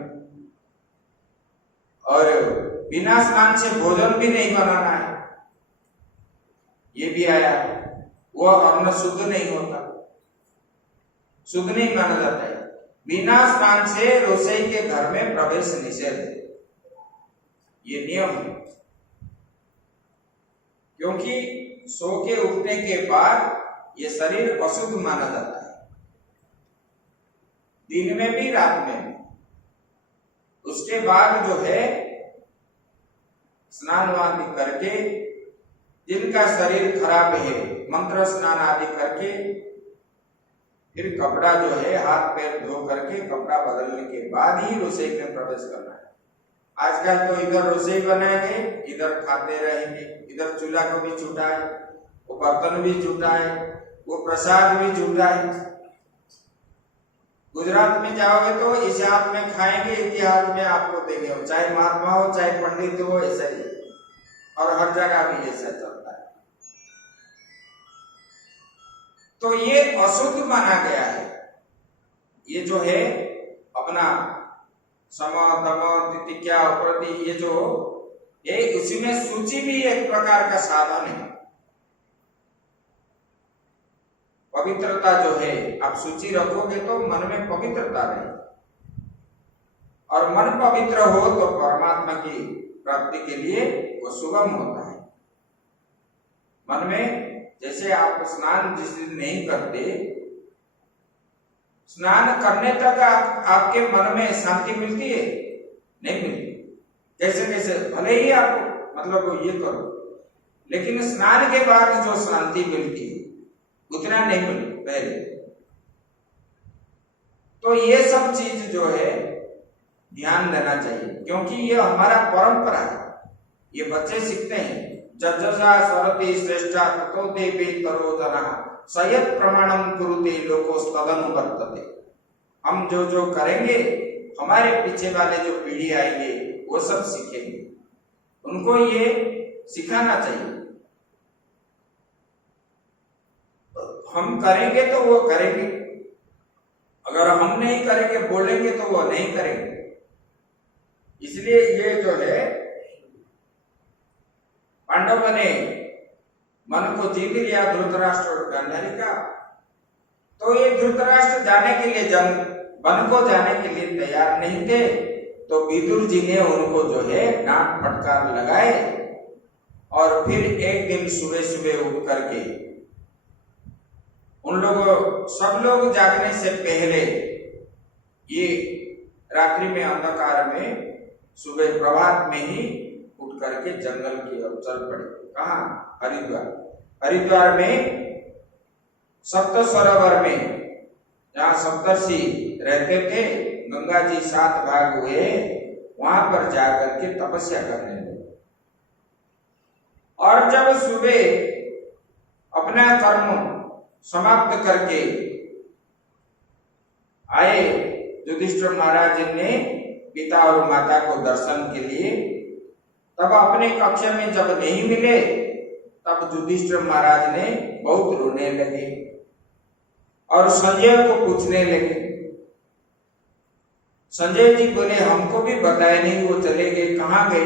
और बिना स्नान से भोजन भी नहीं बनाना है, ये भी आया। वह अन्न शुद्ध नहीं होता, शुद्ध नहीं माना जाता है। बिना स्नान से रसोई के घर में प्रवेश निषेध, ये नियम है। क्योंकि सो के उठने के बाद ये शरीर अशुद्ध माना जाता है, दिन में भी रात में भी। उसके बाद जो है स्नान आदि करके, जिनका शरीर खराब है मंत्र स्नान आदि करके फिर कपड़ा जो है हाथ पैर धो करके कपड़ा बदलने के बाद ही रसोई में प्रवेश करना है। आजकल तो इधर रसोई बनाएंगे, इधर खाते रहेंगे, इधर चूल्हा को भी छूटा है, वो बर्तन भी छूटा है, वो प्रसाद भी छूटा है। गुजरात में जाओगे तो इस हाथ में खाएंगे, इस हाथ में आपको देंगे, चाहे महात्मा हो चाहे पंडित हो, ऐसा ही। और हर जगह भी ऐसा चलता है। तो ये अशुद्ध माना गया है। ये जो है अपना सम दम तितिक्या प्रति, ये जो है उसमें सूची भी एक प्रकार का साधन है। पवित्रता जो है, आप सूची रखोगे तो मन में पवित्रता रहे, और मन पवित्र हो तो परमात्मा की प्राप्ति के लिए वो सुगम होता है। मन में जैसे आप स्नान जिस दिन नहीं करते, स्नान करने तक आपके मन में शांति मिलती है? नहीं मिलती। कैसे कैसे भले ही आप मतलब ये करो, लेकिन स्नान के बाद जो शांति मिलती है उतना नहीं मिलती पहले। तो ये सब चीज जो है ध्यान देना चाहिए, क्योंकि ये हमारा परंपरा है। ये बच्चे सीखते हैं, जज्जसा सरति श्रेष्ठा ततो देवे तरो जना सयत प्रमाणम कुरुते लोकोस्तदनुवर्तते। हम जो जो करेंगे हमारे पीछे वाले जो पीढ़ी आएंगे वो सब सीखेंगे, उनको ये सिखाना चाहिए। हम करेंगे तो वो करेंगे, अगर हम नहीं करेंगे बोलेंगे तो वो नहीं करेंगे। इसलिए ये जो है पांडवों ने मन को जीत लिया धृतराष्ट्र और गांधारी का। तो ये धृतराष्ट्र जाने के लिए वन को जाने के लिए तैयार नहीं थे, तो विदुर जी ने उनको जो है डांट फटकार लगाए, और फिर एक दिन सुबह सुबह उठ करके उन लोगों सब लोग जागने से पहले ये रात्रि में अंधकार में सुबह प्रभात में ही उठ करके जंगल की ओर चल पड़े। कहाँ? हरिद्वार। हरिद्वार में सप्त सरोवर में जहाँ सप्तर्षि रहते थे, गंगा जी 7 भाग हुए, वहां पर जाकर के तपस्या करने लगे। और जब सुबह अपना कर्म समाप्त करके आए, युधिष्ठिर महाराज ने पिता और माता को दर्शन के लिए, तब अपने कक्ष में जब नहीं मिले तब युधिष्ठिर महाराज ने बहुत रोने लगे और संजय को पूछने लगे। संजय जी बोले हमको भी बताया नहीं, वो चले गए, कहाँ गए?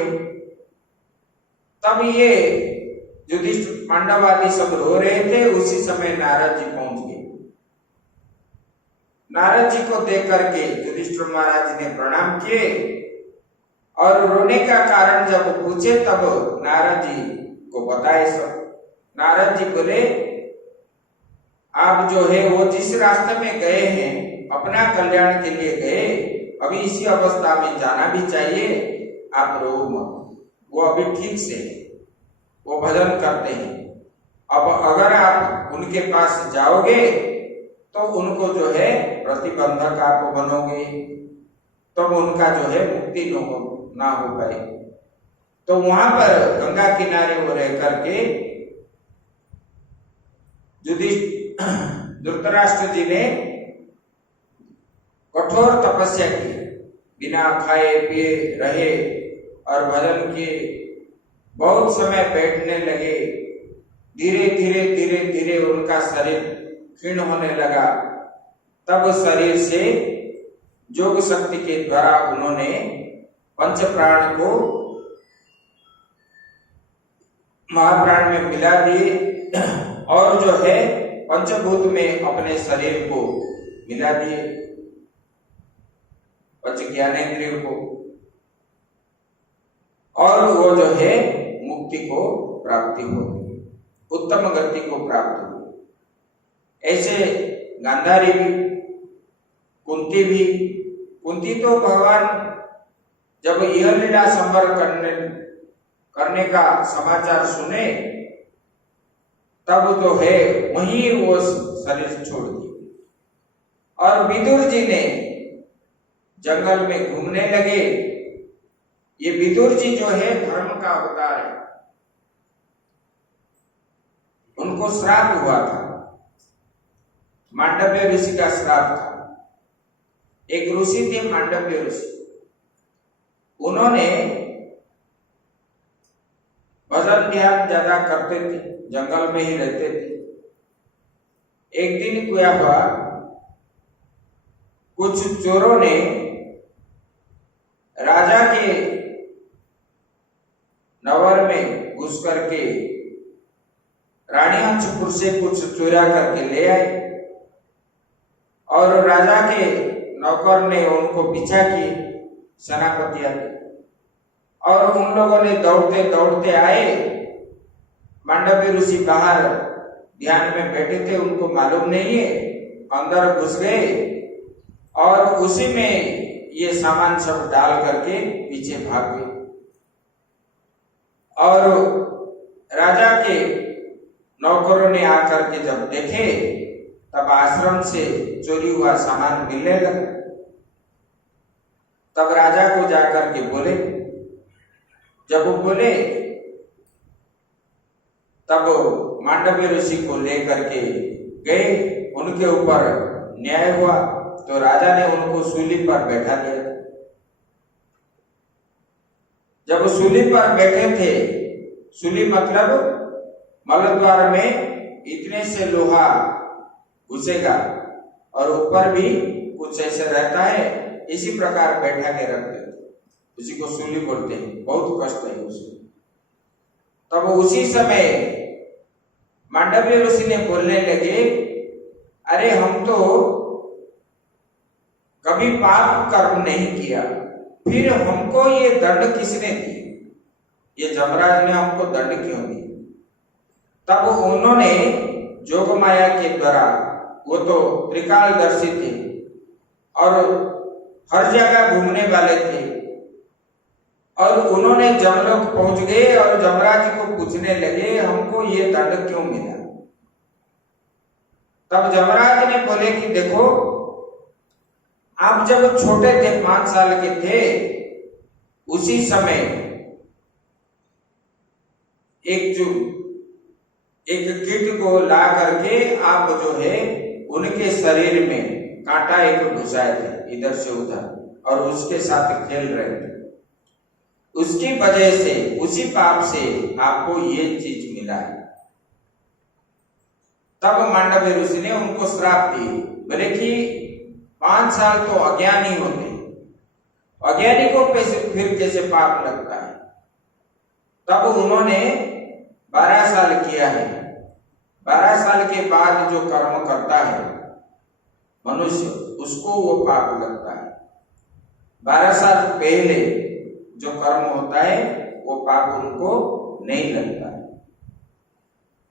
तब ये युधिष्ठिर पांडव आदि सब रो रहे थे, उसी समय नारद जी पहुंच गए। नारद जी को देख करके युधिष्ठिर महाराज ने प्रणाम किए और रोने का कारण जब पूछे तब नारद जी को बताए सब। नारद जी बोले आप जो है वो जिस रास्ते में गए हैं अपना कल्याण के लिए गए, अभी इसी अवस्था में जाना भी चाहिए, आप रो मत, वो अभी ठीक से वो भजन करते हैं। अब अगर आप उनके पास जाओगे तो उनको जो है प्रतिबंधक आप बनोगे, तो उनका जो है मुक्ति ना हो पाए। तो वहां पर गंगा किनारे वो रह करके धृतराष्ट्र जी ने कठोर तपस्या की, बिना खाए पिए रहे और भजन किए, बहुत समय बैठने लगे। धीरे धीरे धीरे धीरे उनका शरीर क्षीण होने लगा। तब शरीर से योग शक्ति के द्वारा उन्होंने पंच प्राण को महाप्राण में मिला दिए और जो है पंचभूत में अपने शरीर को मिला दिए, पंच ज्ञानेंद्रिय को, और वो जो है मुक्ति को प्राप्ति होगी, उत्तम गति को प्राप्त होगी। ऐसे गांधारी भी, कुंती भी, कुंती तो भगवान जब यह लीला संवर करने का समाचार सुने तब तो है वहीं वो शरीर छोड़ दिए। और विदुर जी ने जंगल में घूमने लगे। ये विदुर जी जो है धर्म का अवतार है, उनको श्राप हुआ था, मांडव्य ऋषि का श्राप था। एक ऋषि थे मांडव्य ऋषि, उन्होंने भजन ध्यान ज्यादा करते थे, जंगल में ही रहते थे। एक दिन क्या हुआ, कुछ चोरों ने राजा के नवर में घुस करके रानी अंशपुर से कुछ चुरा करके ले आए और राजा के नौकर ने उनको पीछा किए, सेनापति आए, और उन लोगों ने दौड़ते दौड़ते आए। मांडव्य ऋषि बाहर ध्यान में बैठे थे, उनको मालूम नहीं है, अंदर घुस गए और उसी में ये सामान सब डाल करके पीछे भाग गए। और राजा के नौकरों ने आकर के जब देखे तब आश्रम से चोरी हुआ सामान मिलने लगा। तब राजा को जाकर के बोले, जब वो बोले तब मांडव्य ऋषि को लेकर के गए, उनके ऊपर न्याय हुआ। तो राजा ने उनको सूली पर बैठा दिया। जब सूली पर बैठे थे, सूली मतलब मलद्वार में इतने से लोहा घुसेगा और ऊपर भी कुछ ऐसे रहता है, इसी प्रकार बैठा के रखते थे, उसी को सूली बोलते हैं, बहुत कष्ट है उसे। तब उसी समय मांडव्य ऋषि ने बोलने लगे, अरे हम तो कभी पाप कर्म नहीं किया, फिर हमको ये दंड किसने दी, ये जमराज ने हमको दंड क्यों दी? तब उन्होंने जोग माया के द्वारा, वो तो त्रिकालदर्शी थे और हर जगह घूमने वाले थे, और उन्होंने जमलोक पहुंच गए और जमराज को पूछने लगे हमको ये दंड क्यों मिला? तब जमराज ने बोले कि देखो, आप जब छोटे थे, 5 साल के थे, उसी समय एक कीट को ला करके आप जो है उनके शरीर में कांटा एक घुसाए थे इधर से उधर, और उसके साथ खेल रहे थे। उसकी वजह से, उसी पाप से आपको ये चीज मिला है। तब मांडव्य ऋषि ने उनको श्राप दिए, बोले कि 5 साल तो अज्ञानी होते, अज्ञानी को फिर कैसे पाप लगता है। तब उन्होंने 12 साल किया है। 12 साल के बाद जो कर्म करता है मनुष्य, उसको वो पाप लगता है। 12 साल पहले जो कर्म होता है वो पाप उनको नहीं लगता है।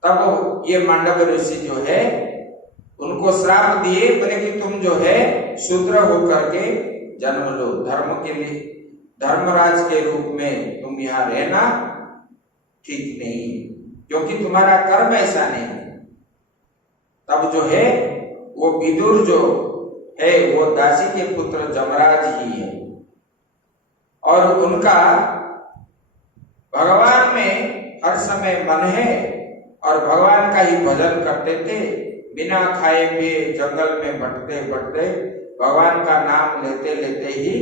तब ये मांडव्य ऋषि जो है उनको श्राप दिए, बोले कि तुम जो है शूद्र होकर के जन्म लो, धर्म के लिए धर्मराज के रूप में तुम यहाँ रहना ठीक नहीं, क्योंकि तुम्हारा कर्म ऐसा नहीं है। तब जो है वो विदुर जो है वो दासी के पुत्र जमराज ही है, और उनका भगवान में हर समय मन है और भगवान का ही भजन करते थे। बिना खाए पिए जंगल में भटकते भटकते भगवान का नाम लेते लेते ही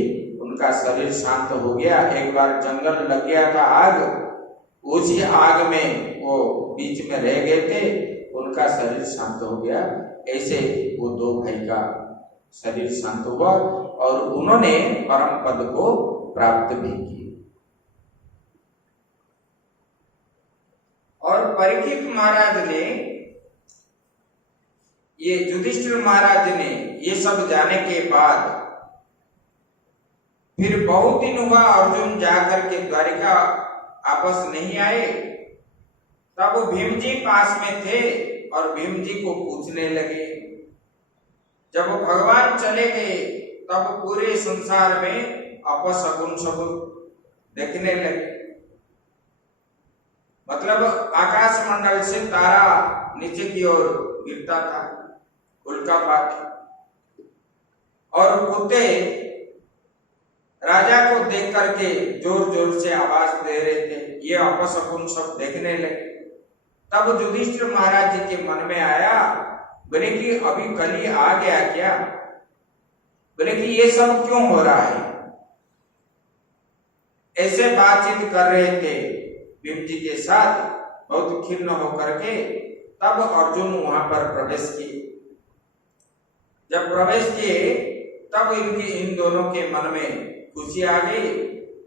उनका शरीर शांत हो गया। एक बार जंगल लग गया था आग, उसी आग में वो बीच में रह गए थे, उनका शरीर शांत हो गया। ऐसे वो 2 भाई का शरीर शांत हुआ और उन्होंने परम पद को प्राप्त भी किया। और परीक्षित महाराज ने, ये युधिष्ठिर महाराज ने ये सब जाने के बाद फिर बहुत दिन हुआ अर्जुन जाकर के द्वारिका वापस नहीं आए। तब भीम जी पास में थे और भीम जी को पूछने लगे। जब भगवान चले गए तब पूरे संसार में अपशकुन सब देखने लगे। मतलब आकाश मंडल से तारा नीचे की ओर गिरता था, उल्कापात, और कुत्ते राजा को देख करके जोर जोर से आवाज दे रहे थे। ये अपशकुन सब देखने लगे। तब युधिष्ठिर महाराज जी के मन में आया, बोले कि अभी कली आ गया क्या, बोले कि ये सब क्यों हो रहा है। ऐसे बातचीत कर रहे थे भीम जी के साथ, बहुत खिन्न होकर के। तब अर्जुन वहां पर प्रवेश किए। जब प्रवेश किए तब इन दोनों के मन में खुशी आ गई।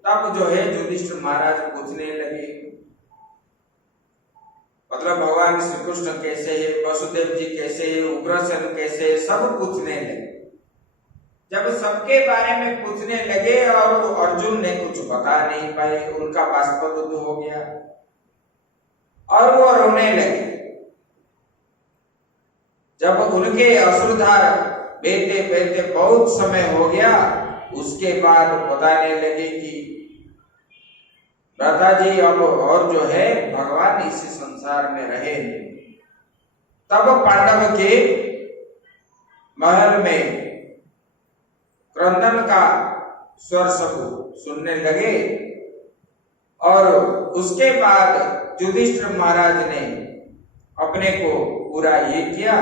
तब जो है युधिष्ठिर महाराज पूछने लगे, मतलब भगवान श्री कृष्ण कैसे है, वसुदेव जी कैसे है, उग्रसेन कैसे है, सब पूछने लगे। जब सबके बारे में पूछने लगे और अर्जुन ने कुछ बता नहीं पाए, उनका बाष्पदग्ध हो गया और वो रोने लगे। जब उनके अश्रुधार बहते बहते बहुत समय हो गया, उसके बाद बताने लगे कि भ्राता जी अब और जो है भगवान इस संसार में रहे नहीं। तब पांडव के महल में क्रंदन का स्वर सब सुनने लगे। और उसके बाद युधिष्ठिर महाराज ने अपने को पूरा ये किया,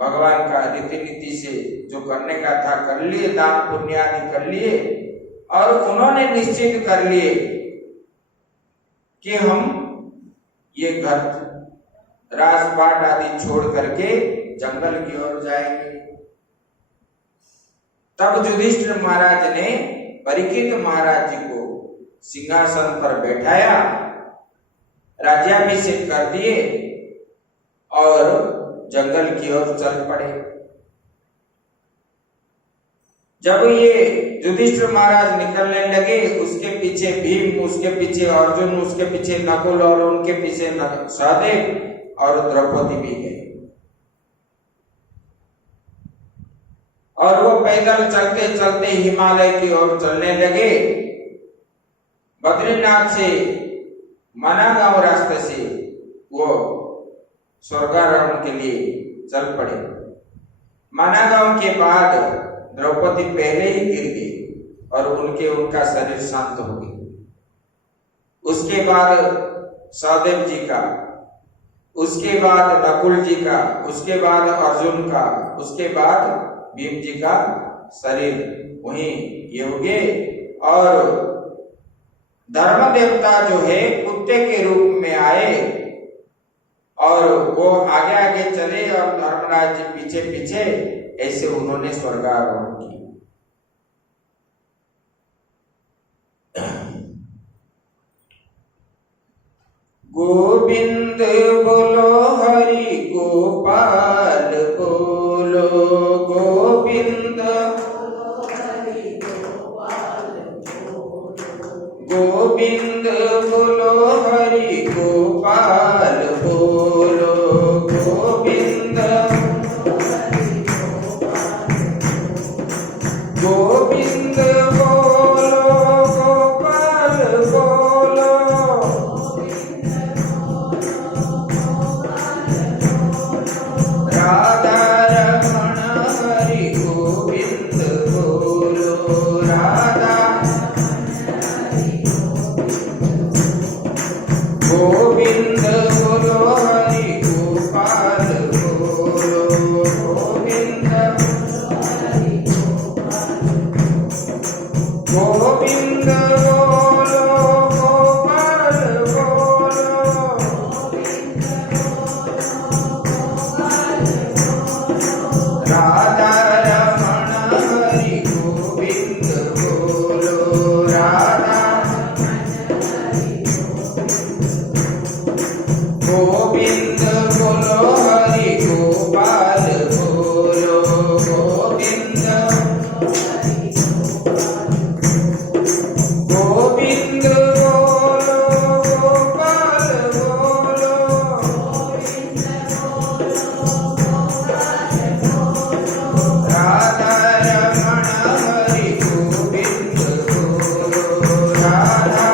भगवान का रीति नीति से जो करने का था कर लिए, दान पुण्य आदि कर लिए, और उन्होंने निश्चित कर लिए कि हम ये घर राजपाट आदि छोड़ करके जंगल की ओर जाएंगे। तब युधिष्ठिर महाराज ने परीक्षित महाराज जी को सिंहासन पर बैठाया, राज्याभिषेक कर दिए और जंगल की ओर चल पड़े। जब ये युधिष्ठिर महाराज निकलने लगे, उसके पीछे भीम, उसके पीछे अर्जुन, उसके पीछे नकुल और उनके पीछे सहदेव और द्रौपदी भी गए। और वो पैदल चलते चलते हिमालय की ओर चलने लगे। बद्रीनाथ से मनागांव रास्ते से वो स्वर्गारोहण के लिए चल पड़े। मनागांव के बाद द्रौपदी पहले ही गिर गई और उनका शरीर शांत हो गया। उसके बाद सहदेव जी का, उसके बाद नकुल जी का, उसके बाद अर्जुन का, उसके बाद भीम जी का शरीर वहीं ये हो गए। और धर्म देवता जो है कुत्ते के रूप में आए और वो आगे आगे चले और धर्मराज जी पीछे पीछे, ऐसे उन्होंने स्वर्गारोहण किया। गोविंद बोलो हरि गोपाल बोलो, गोविंद गोविंद बोलो हरि गोपाल बोलो, गोविंद गोविंद बोलो गोपाल बोलो, राधा रमण हरि गोविंद बोलो, राधा गोविंद बोलो हरि गोपाल बोलो, गोविंद गोविंद बोलो गोपाल बोलो, राधा रमण हरि गोविंद बोलो, राधा गोविंद बोलो हरि गोपाल बोलो, गोविंद गोविंद बोलो गोपाल बोलो, राधा रमण हरि गोविंद बोलो, राधा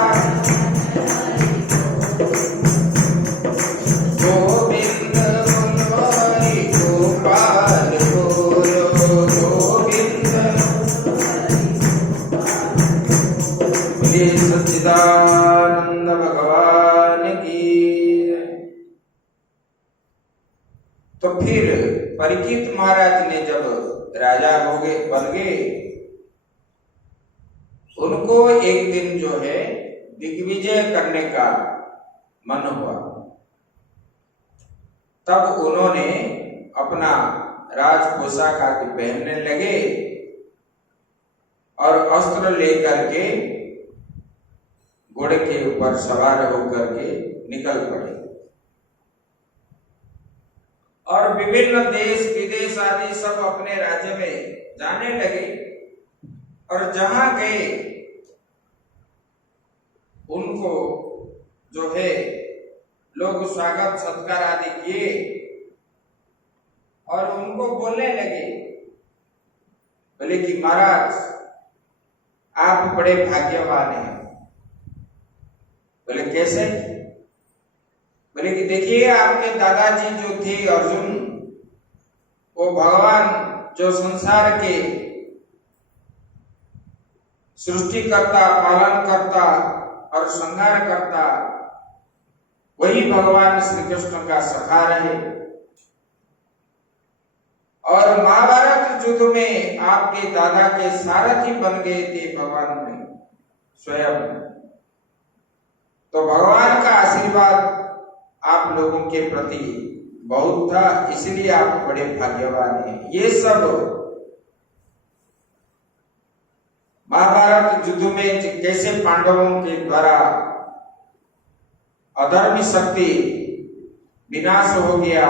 गोविंद बोलो हरि गोपाल बोलो, गोविंद बोलिए सच्चिदानंद भगवान की। तो फिर परीक्षित महाराज ने जब राजा हो गए, बन गए, उनको एक दिन जो है दिग्विजय करने का मन हुआ। तब उन्होंने अपना राज पोशाक आदि पहनने लगे और अस्त्र लेकर के घोड़े के ऊपर सवार होकर के निकल पड़े और विभिन्न देश विदेश आदि सब अपने राज्य में जाने लगे। और जहां गए उनको जो है लोग स्वागत सत्कार आदि किए और उनको बोलने लगे, बोले कि महाराज आप बड़े भाग्यवान हैं। बोले कैसे? बोले कि देखिए आपके दादाजी जो थे अर्जुन, वो भगवान जो संसार के सृष्टि करता, पालन करता और संहार करता, वही भगवान श्री कृष्ण का सखा रहे। और महाभारत युद्ध में आपके दादा के सारथी बन गए थे भगवान में स्वयं। तो भगवान का आशीर्वाद आप लोगों के प्रति बहुत था, इसलिए आप बड़े भाग्यवान हैं। ये सब महाभारत युद्ध में कैसे पांडवों के द्वारा अधर्मी शक्ति विनाश हो गया,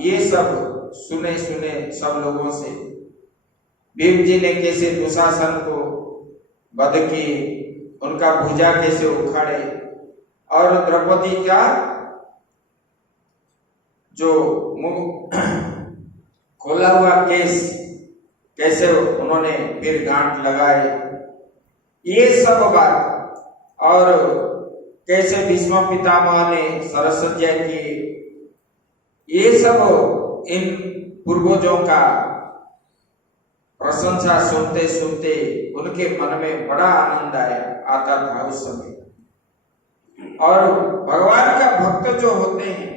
ये सब सुने सब लोगों से। भीम जी ने कैसे दुशासन को वध की, उनका भुजा कैसे उखाड़े, और द्रौपदी का जो मुंह खोला हुआ केस कैसे उन्होंने फिर गांठ लगाए, ये सब बात। और कैसे भीष्म पितामह ने सरसज्जा की, ये सब इन पूर्वजों का प्रशंसा सुनते सुनते उनके मन में बड़ा आनंद आता था उस समय। और भगवान का भक्त जो होते हैं,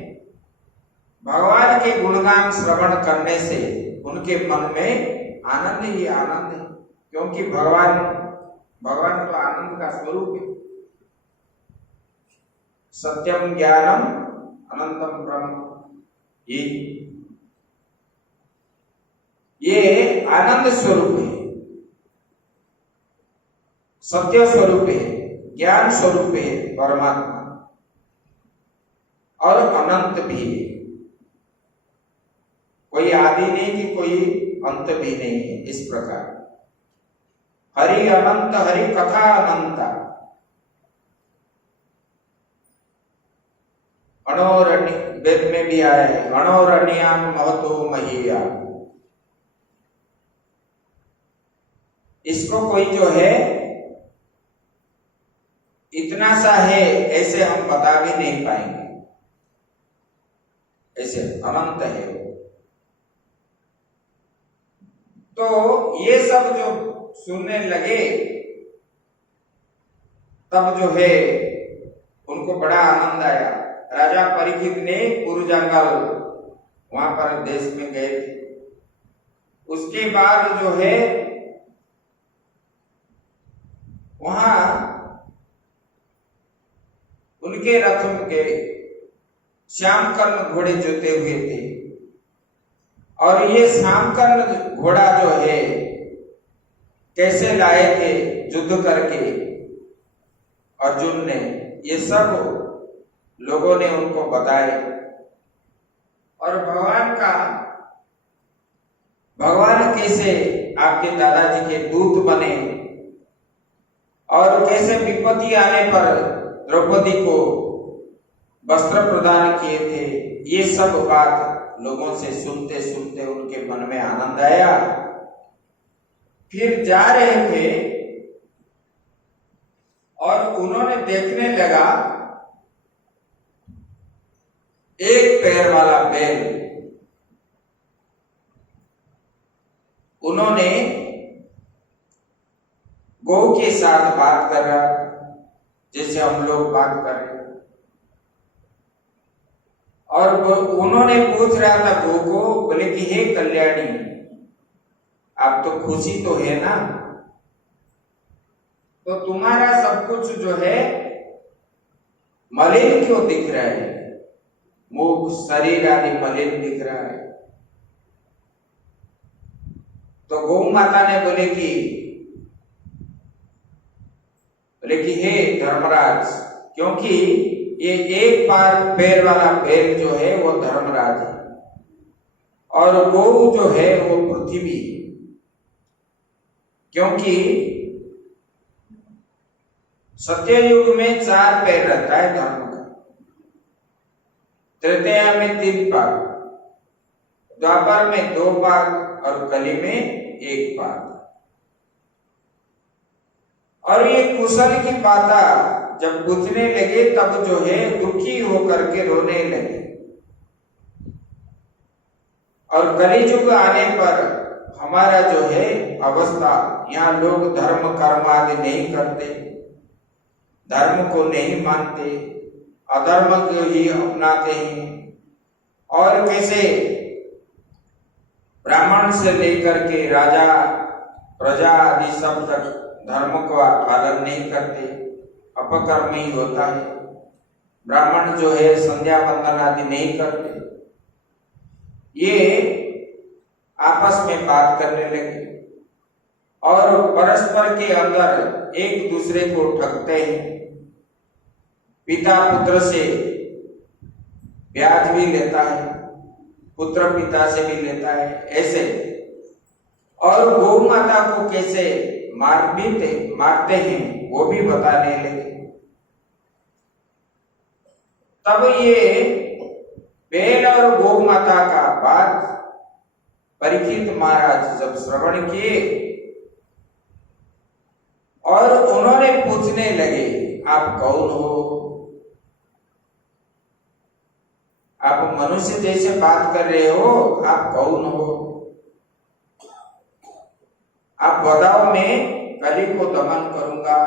भगवान के गुणगान श्रवण करने से उनके मन में आनंद ही आनंद है, क्योंकि भगवान तो आनंद का स्वरूप है। सत्यम ज्ञानम अनंतम ब्रह्म। ये ये आनंद स्वरूप है, सत्य स्वरूप है, ज्ञान स्वरूप है परमात्मा, और अनंत भी है। कोई आदि नहीं कि कोई अंत भी नहीं है। इस प्रकार हरि अनंत, हरि कथा अनंता, अणोरण्य, वेद में भी आया है, अणोरण्यान महतो महिया। इसको कोई जो है इतना सा है ऐसे हम बता भी नहीं पाएंगे, ऐसे अनंत है वो। तो ये सब जो सुनने लगे तब जो है उनको बड़ा आनंद आया। राजा परीक्षित ने पुरजंगल वहां पर देश में गए थे। उसके बाद जो है वहां उनके रथ के श्यामकर्ण घोड़े जोते हुए थे, और ये श्यामकर्ण घोड़ा जो है कैसे लाए थे युद्ध करके अर्जुन ने, ये सब लोगों ने उनको बताए। और भगवान कैसे आपके दादाजी के दूत बने, और कैसे विपत्ति आने पर द्रौपदी को वस्त्र प्रदान किए थे, ये सब बात लोगों से सुनते सुनते उनके मन में आनंद आया। फिर जा रहे थे और उन्होंने देखने लगा एक पैर वाला बैल। उन्होंने गौ के साथ बात कर रहा, जैसे हम लोग बात कर रहे, और उन्होंने पूछ रहा था गौ को, बोले कि हे कल्याणी, आप तो खुशी तो है ना, तो तुम्हारा सब कुछ जो है मलिन क्यों दिख रहा है, मुख शरीर आदि मलिन दिख रहा है। तो गौ माता ने बोले कि हे धर्मराज, क्योंकि ये एक पैर वाला बैल जो है वो धर्मराज है, और गौ जो है वो पृथ्वी है। क्योंकि सत्ययुग में 4 पैर रहता है धर्म का, त्रेतया में 3 भाग, द्वापर में 2 भाग, और कली में 1 भाग। और ये कुशल की बाता जब पूछने लगे तब जो है दुखी होकर के रोने लगे। और कलियुग आने पर हमारा जो है अवस्था, यहाँ लोग धर्म कर्म आदि नहीं करते, धर्म को नहीं मानते, अधर्म को ही अपनाते हैं, और कैसे ब्राह्मण से लेकर के राजा प्रजा आदि सब तक धर्म का पालन नहीं करते, अपकर्म ही होता है। ब्राह्मण जो है संध्या वंदन आदि नहीं करते। ये आपस में बात करने लगे और परस्पर के अंदर एक दूसरे को ठगते हैं। पिता पुत्र से ब्याज भी लेता है, पुत्र पिता से भी लेता है, ऐसे। और गौ माता को कैसे मारते हैं वो भी बताने लगे। तब ये बैल और गौ माता का बात परीक्षित महाराज जब श्रवण किए और उन्होंने पूछने लगे, आप कौन हो? आप मनुष्य जैसे बात कर रहे हो, आप कौन हो? आप बताओ, मैं कली को दमन करूंगा।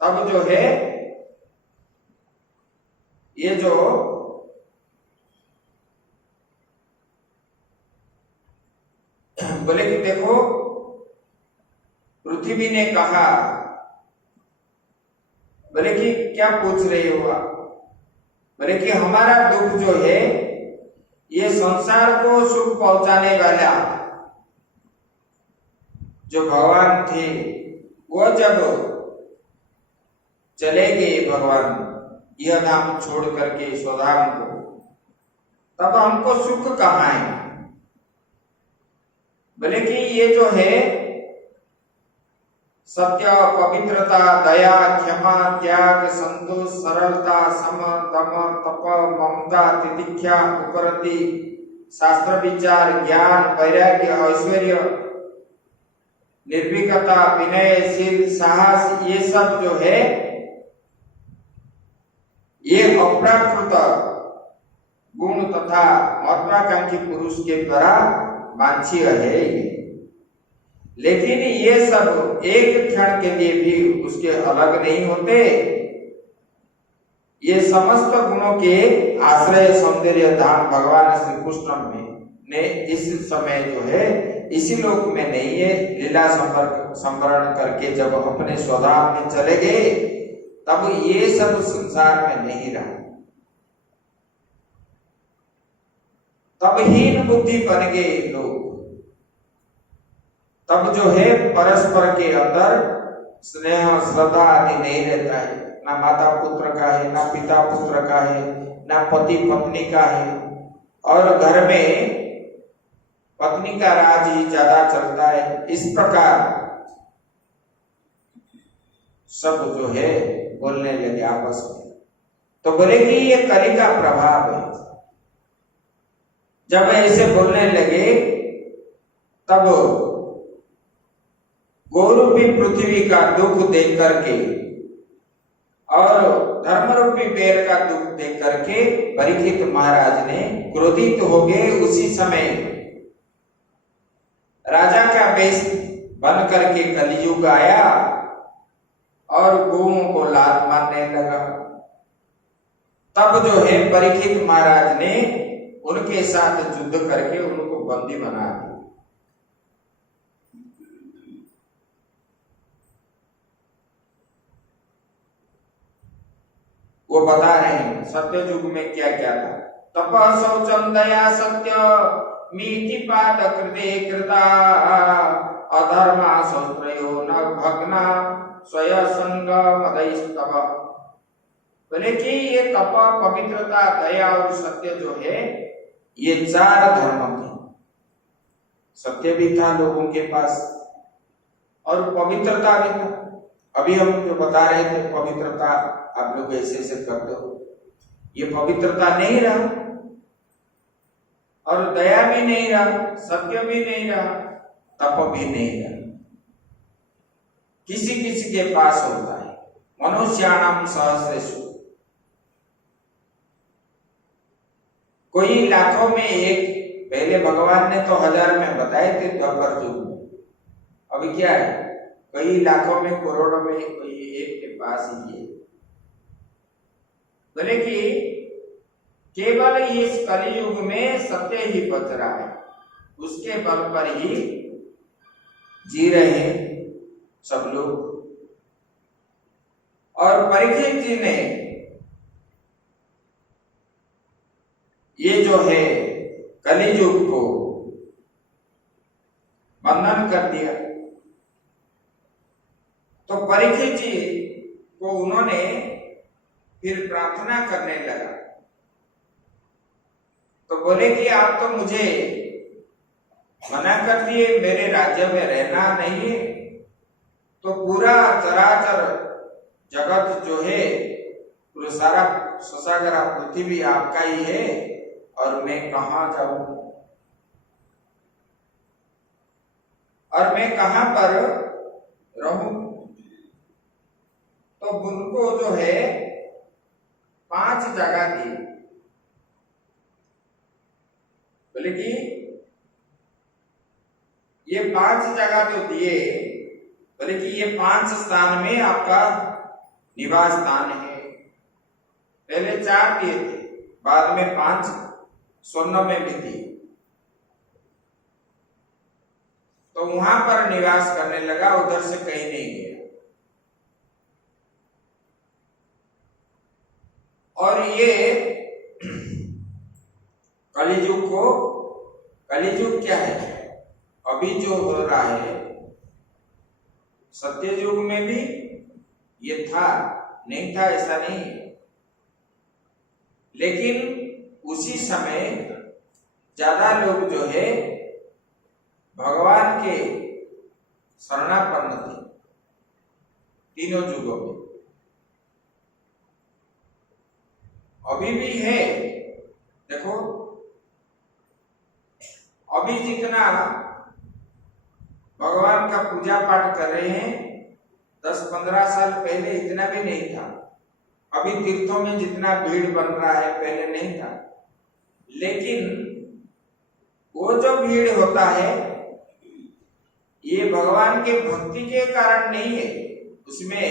तब जो है ये जो बोले कि देखो, पृथ्वी ने कहा, बोले कि क्या पूछ रहे हो आप? बोले कि हमारा दुख जो है ये संसार को सुख पहुंचाने वाला जो भगवान थे वो जब चले गए भगवान यह धाम छोड़ करके स्वधाम को, तब हमको सुख कहाँ है? बोले कि ये जो है सत्य, पवित्रता, दया, क्षमा, त्याग, संतोष, सरलता, सम, दम, तप, ममता, तितिक्षा, उपरति, शास्त्र विचार, ज्ञान, वैराग्य, ऐश्वर्य, निर्भीकता, विनयशील, साहस, ये सब जो है ये अप्राकृत गुण तथा महत्वाकांक्षी पुरुष के द्वारा वांछनीय है। लेकिन ये सब एक क्षण के लिए भी उसके अलग नहीं होते। ये समस्त गुणों के आश्रय सौंदर्य धाम भगवान श्री कृष्ण में ने इस समय जो है इसी लोक में नहीं है, लीला संवरण करके जब अपने स्वधाम में चले गए तब ये सब संसार में नहीं रहा। तब हीन बुद्धि बन गए लोग। तब जो है परस्पर के अंदर स्नेह श्रद्धा आदि नहीं रहता है, ना माता पुत्र का है, ना पिता पुत्र का है, ना पति पत्नी का है, और घर में पत्नी का राज ही ज्यादा चलता है। इस प्रकार सब जो है बोलने लगे आपस में। तो बोले कि ये कली का प्रभाव है। जब ऐसे बोलने लगे तब गौरूपी पृथ्वी का दुख देख करके और धर्मरूपी बेल का दुख देख करके परीक्षित महाराज ने क्रोधित हो गए। उसी समय राजा का वेश बन करके कलियुग आया और गौओं को लात मारने लगा। तब जो है परीक्षित महाराज ने उनके साथ युद्ध करके उनको बंदी बना दिया। वो बता रहे हैं सत्य युग में क्या क्या था। तप शौचम दया सत्य मीति पाद कृते कृता अधर्मा शौत्रयो न भग्ना स्वय संग मदैस्तव। बोले कि ये तप, पवित्रता, दया और सत्य जो है ये चार धर्म थे। सत्य भी था लोगों के पास और पवित्रता भी था। अभी हम जो बता रहे थे पवित्रता आप लोग ऐसे ऐसे करते हो, ये पवित्रता नहीं रहा और दया भी नहीं रहा, सत्य भी नहीं रहा, तप भी नहीं रहा। किसी किसी के पास होता है। मनुष्याणाम सहस्रेषु, कोई लाखों में एक। पहले भगवान ने तो 1000 में बताए थे द्वापर युग में। अभी क्या है, कई लाखों में, करोड़ों में कोई एक के पास ही है। बोले कि केवल इस कलियुग में सत्य ही बच रहा है, उसके बल पर ही जी रहे हैं सब लोग। और परीक्षित जी ने ये जो है कलियुग को बंधन कर दिया। तो परीक्षित जी को उन्होंने फिर प्रार्थना करने लगा। तो बोले कि आप तो मुझे मना कर दिए, मेरे राज्य में रहना नहीं है, तो पूरा चराचर जगत जो है पूरा सारा ससागरा पृथ्वी आपका ही है और मैं कहां जाऊं और मैं कहां पर रहूं। तो उनको जो है 5 जगह दी। बोले कि ये 5 जगह जो दिए, बोले कि ये 5 स्थान में आपका निवास स्थान है। पहले 4 दिए थे, बाद में 5 स्वर्ण में भी दिए। तो वहां पर निवास करने लगा, उधर से कहीं नहीं गया। और ये कलियुग क्या है? अभी जो हो रहा है, सत्य युग में भी ये था, नहीं था ऐसा नहीं है, लेकिन उसी समय ज्यादा लोग जो है भगवान के शरणापन्न थे तीनों युगों में। अभी भी है, देखो अभी जितना भगवान का पूजा पाठ कर रहे हैं 10-15 साल पहले इतना भी नहीं था। अभी तीर्थों में जितना भीड़ बन रहा है पहले नहीं था, लेकिन वो जो भीड़ होता है ये भगवान के भक्ति के कारण नहीं है, उसमें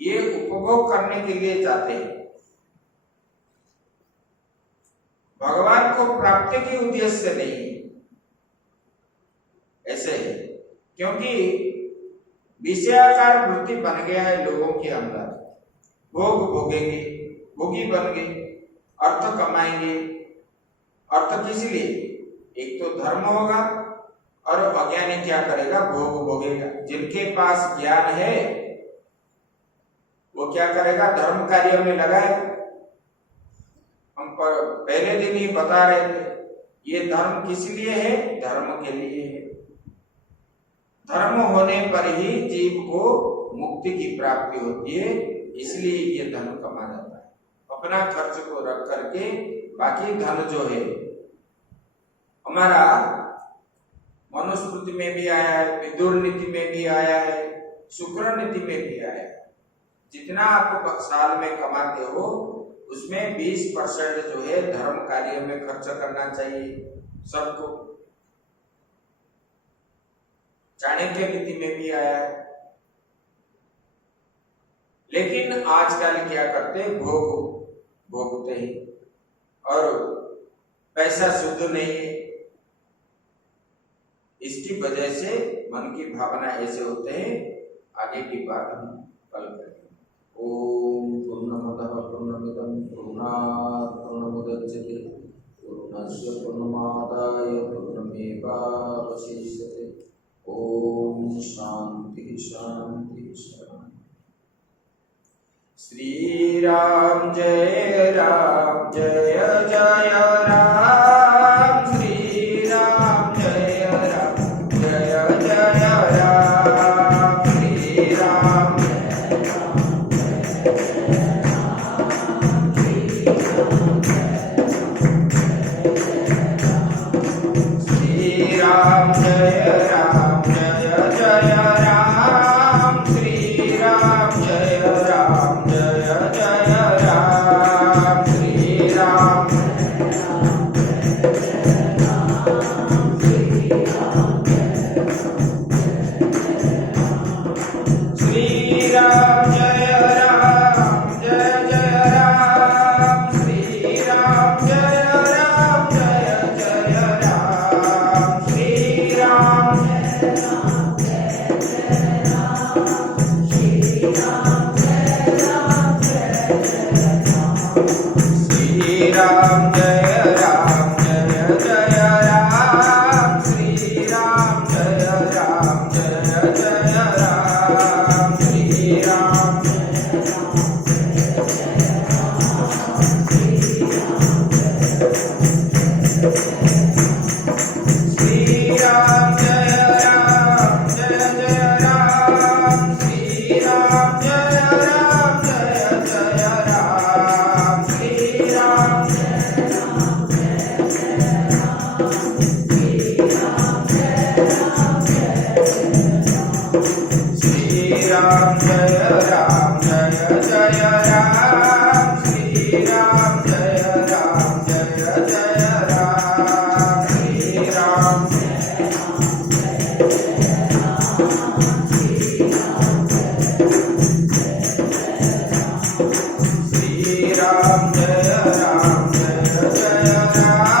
ये उपभोग करने के लिए जाते हैं, भगवान को प्राप्ति के उद्देश्य से नहीं, ऐसे है। क्योंकि विषयाकार वृत्ति बन गया है लोगों के अंदर, भोग भोगेंगे, भोगी बन गए, अर्थ कमाएंगे। अर्थ किस लिए? एक तो धर्म होगा और अज्ञानी क्या करेगा? भोग भोगेगा। जिनके पास ज्ञान है वो क्या करेगा? धर्म कार्य में लगाए। हम पहले दिन ही बता रहे थे, ये धर्म किस लिए है? धर्म के लिए है। धर्म होने पर ही जीव को मुक्ति की प्राप्ति होती है, इसलिए ये धन कमा जाता है। अपना खर्च को रख करके बाकी धन जो है हमारा मनुस्मृति में भी आया है, विदुर नीति में भी आया है, शुक्र नीति में भी आया है। जितना आप साल में कमाते हो उसमें 20% जो है धर्म कार्य में खर्च करना चाहिए सबको। चाणक्य नीति में भी आया है। लेकिन आजकल क्या करते हैं? भोगते हैं और पैसा शुद्ध नहीं है। इसकी वजह से मन की भावना ऐसे होते हैं। आगे की बात हम कल करेंगे। ओम पूर्णमदः पूर्णमिदं पूर्णात् पूर्णमुदच्यते पूर्णस्य पूर्णमादाय पूर्णमेवावशिष्यते। ओम शांति शांति शांति। श्री राम जय जय राम, श्री राम जय राम, जय जय राम, श्री राम श्री राम जय राम, जय जय राम, श्री राम जय राम, जय जय राम, श्री राम श्री राम जय राम, जय जय राम, श्री राम जय राम, जय जय राम, श्री राम श्री राम जय राम, जय जय राम, श्री राम जय राम, जय जय राम, श्री राम श्री राम जय राम, जय जय राम, श्री राम जय राम, जय जय राम, श्री राम श्री राम जय राम, जय जय राम, श्री राम जय राम, जय जय राम, श्री राम श्री राम जय राम, जय जय राम,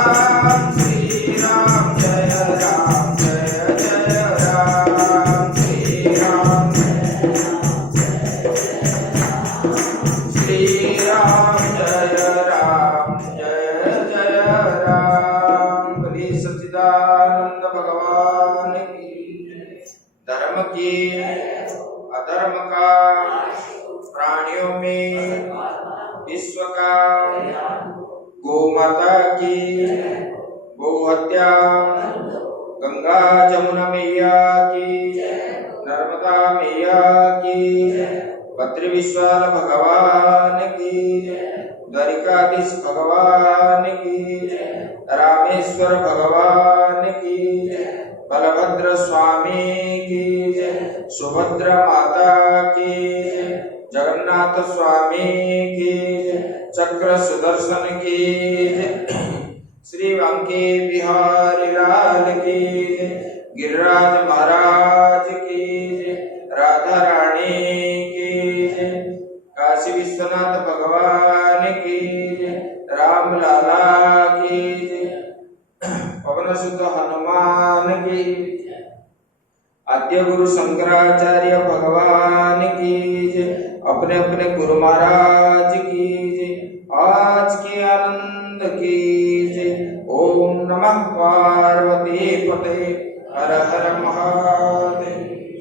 श्री राम जय राम, जय जय राम, श्री राम श्री राम जय राम, जय जय राम। बोलिए सच्चिदानंद धर्म की अधर्म का प्राणियों में विश्व का गोमाता की गोहत्या गंगा जमुना मैया की नर्मदा मैया की बद्री विशाल भगवान की द्वारिकाधीश भगवान की रामेश्वर भगवान की बलभद्र स्वामी की सुभद्रा माता की जगन्नाथ स्वामी की चक्र सुदर्शन की श्री बांके बिहारी लाल की गिरिराज महाराज की राधा रानी की काशी विश्वनाथ भगवान की राम लाला की पवन सुत हनुमान की आद्य गुरु शंकराचार्य भगवान की अपने अपने गुरु महाराज की आज के आनंद की ओम नमः पार्वती पते हर हर महादेव।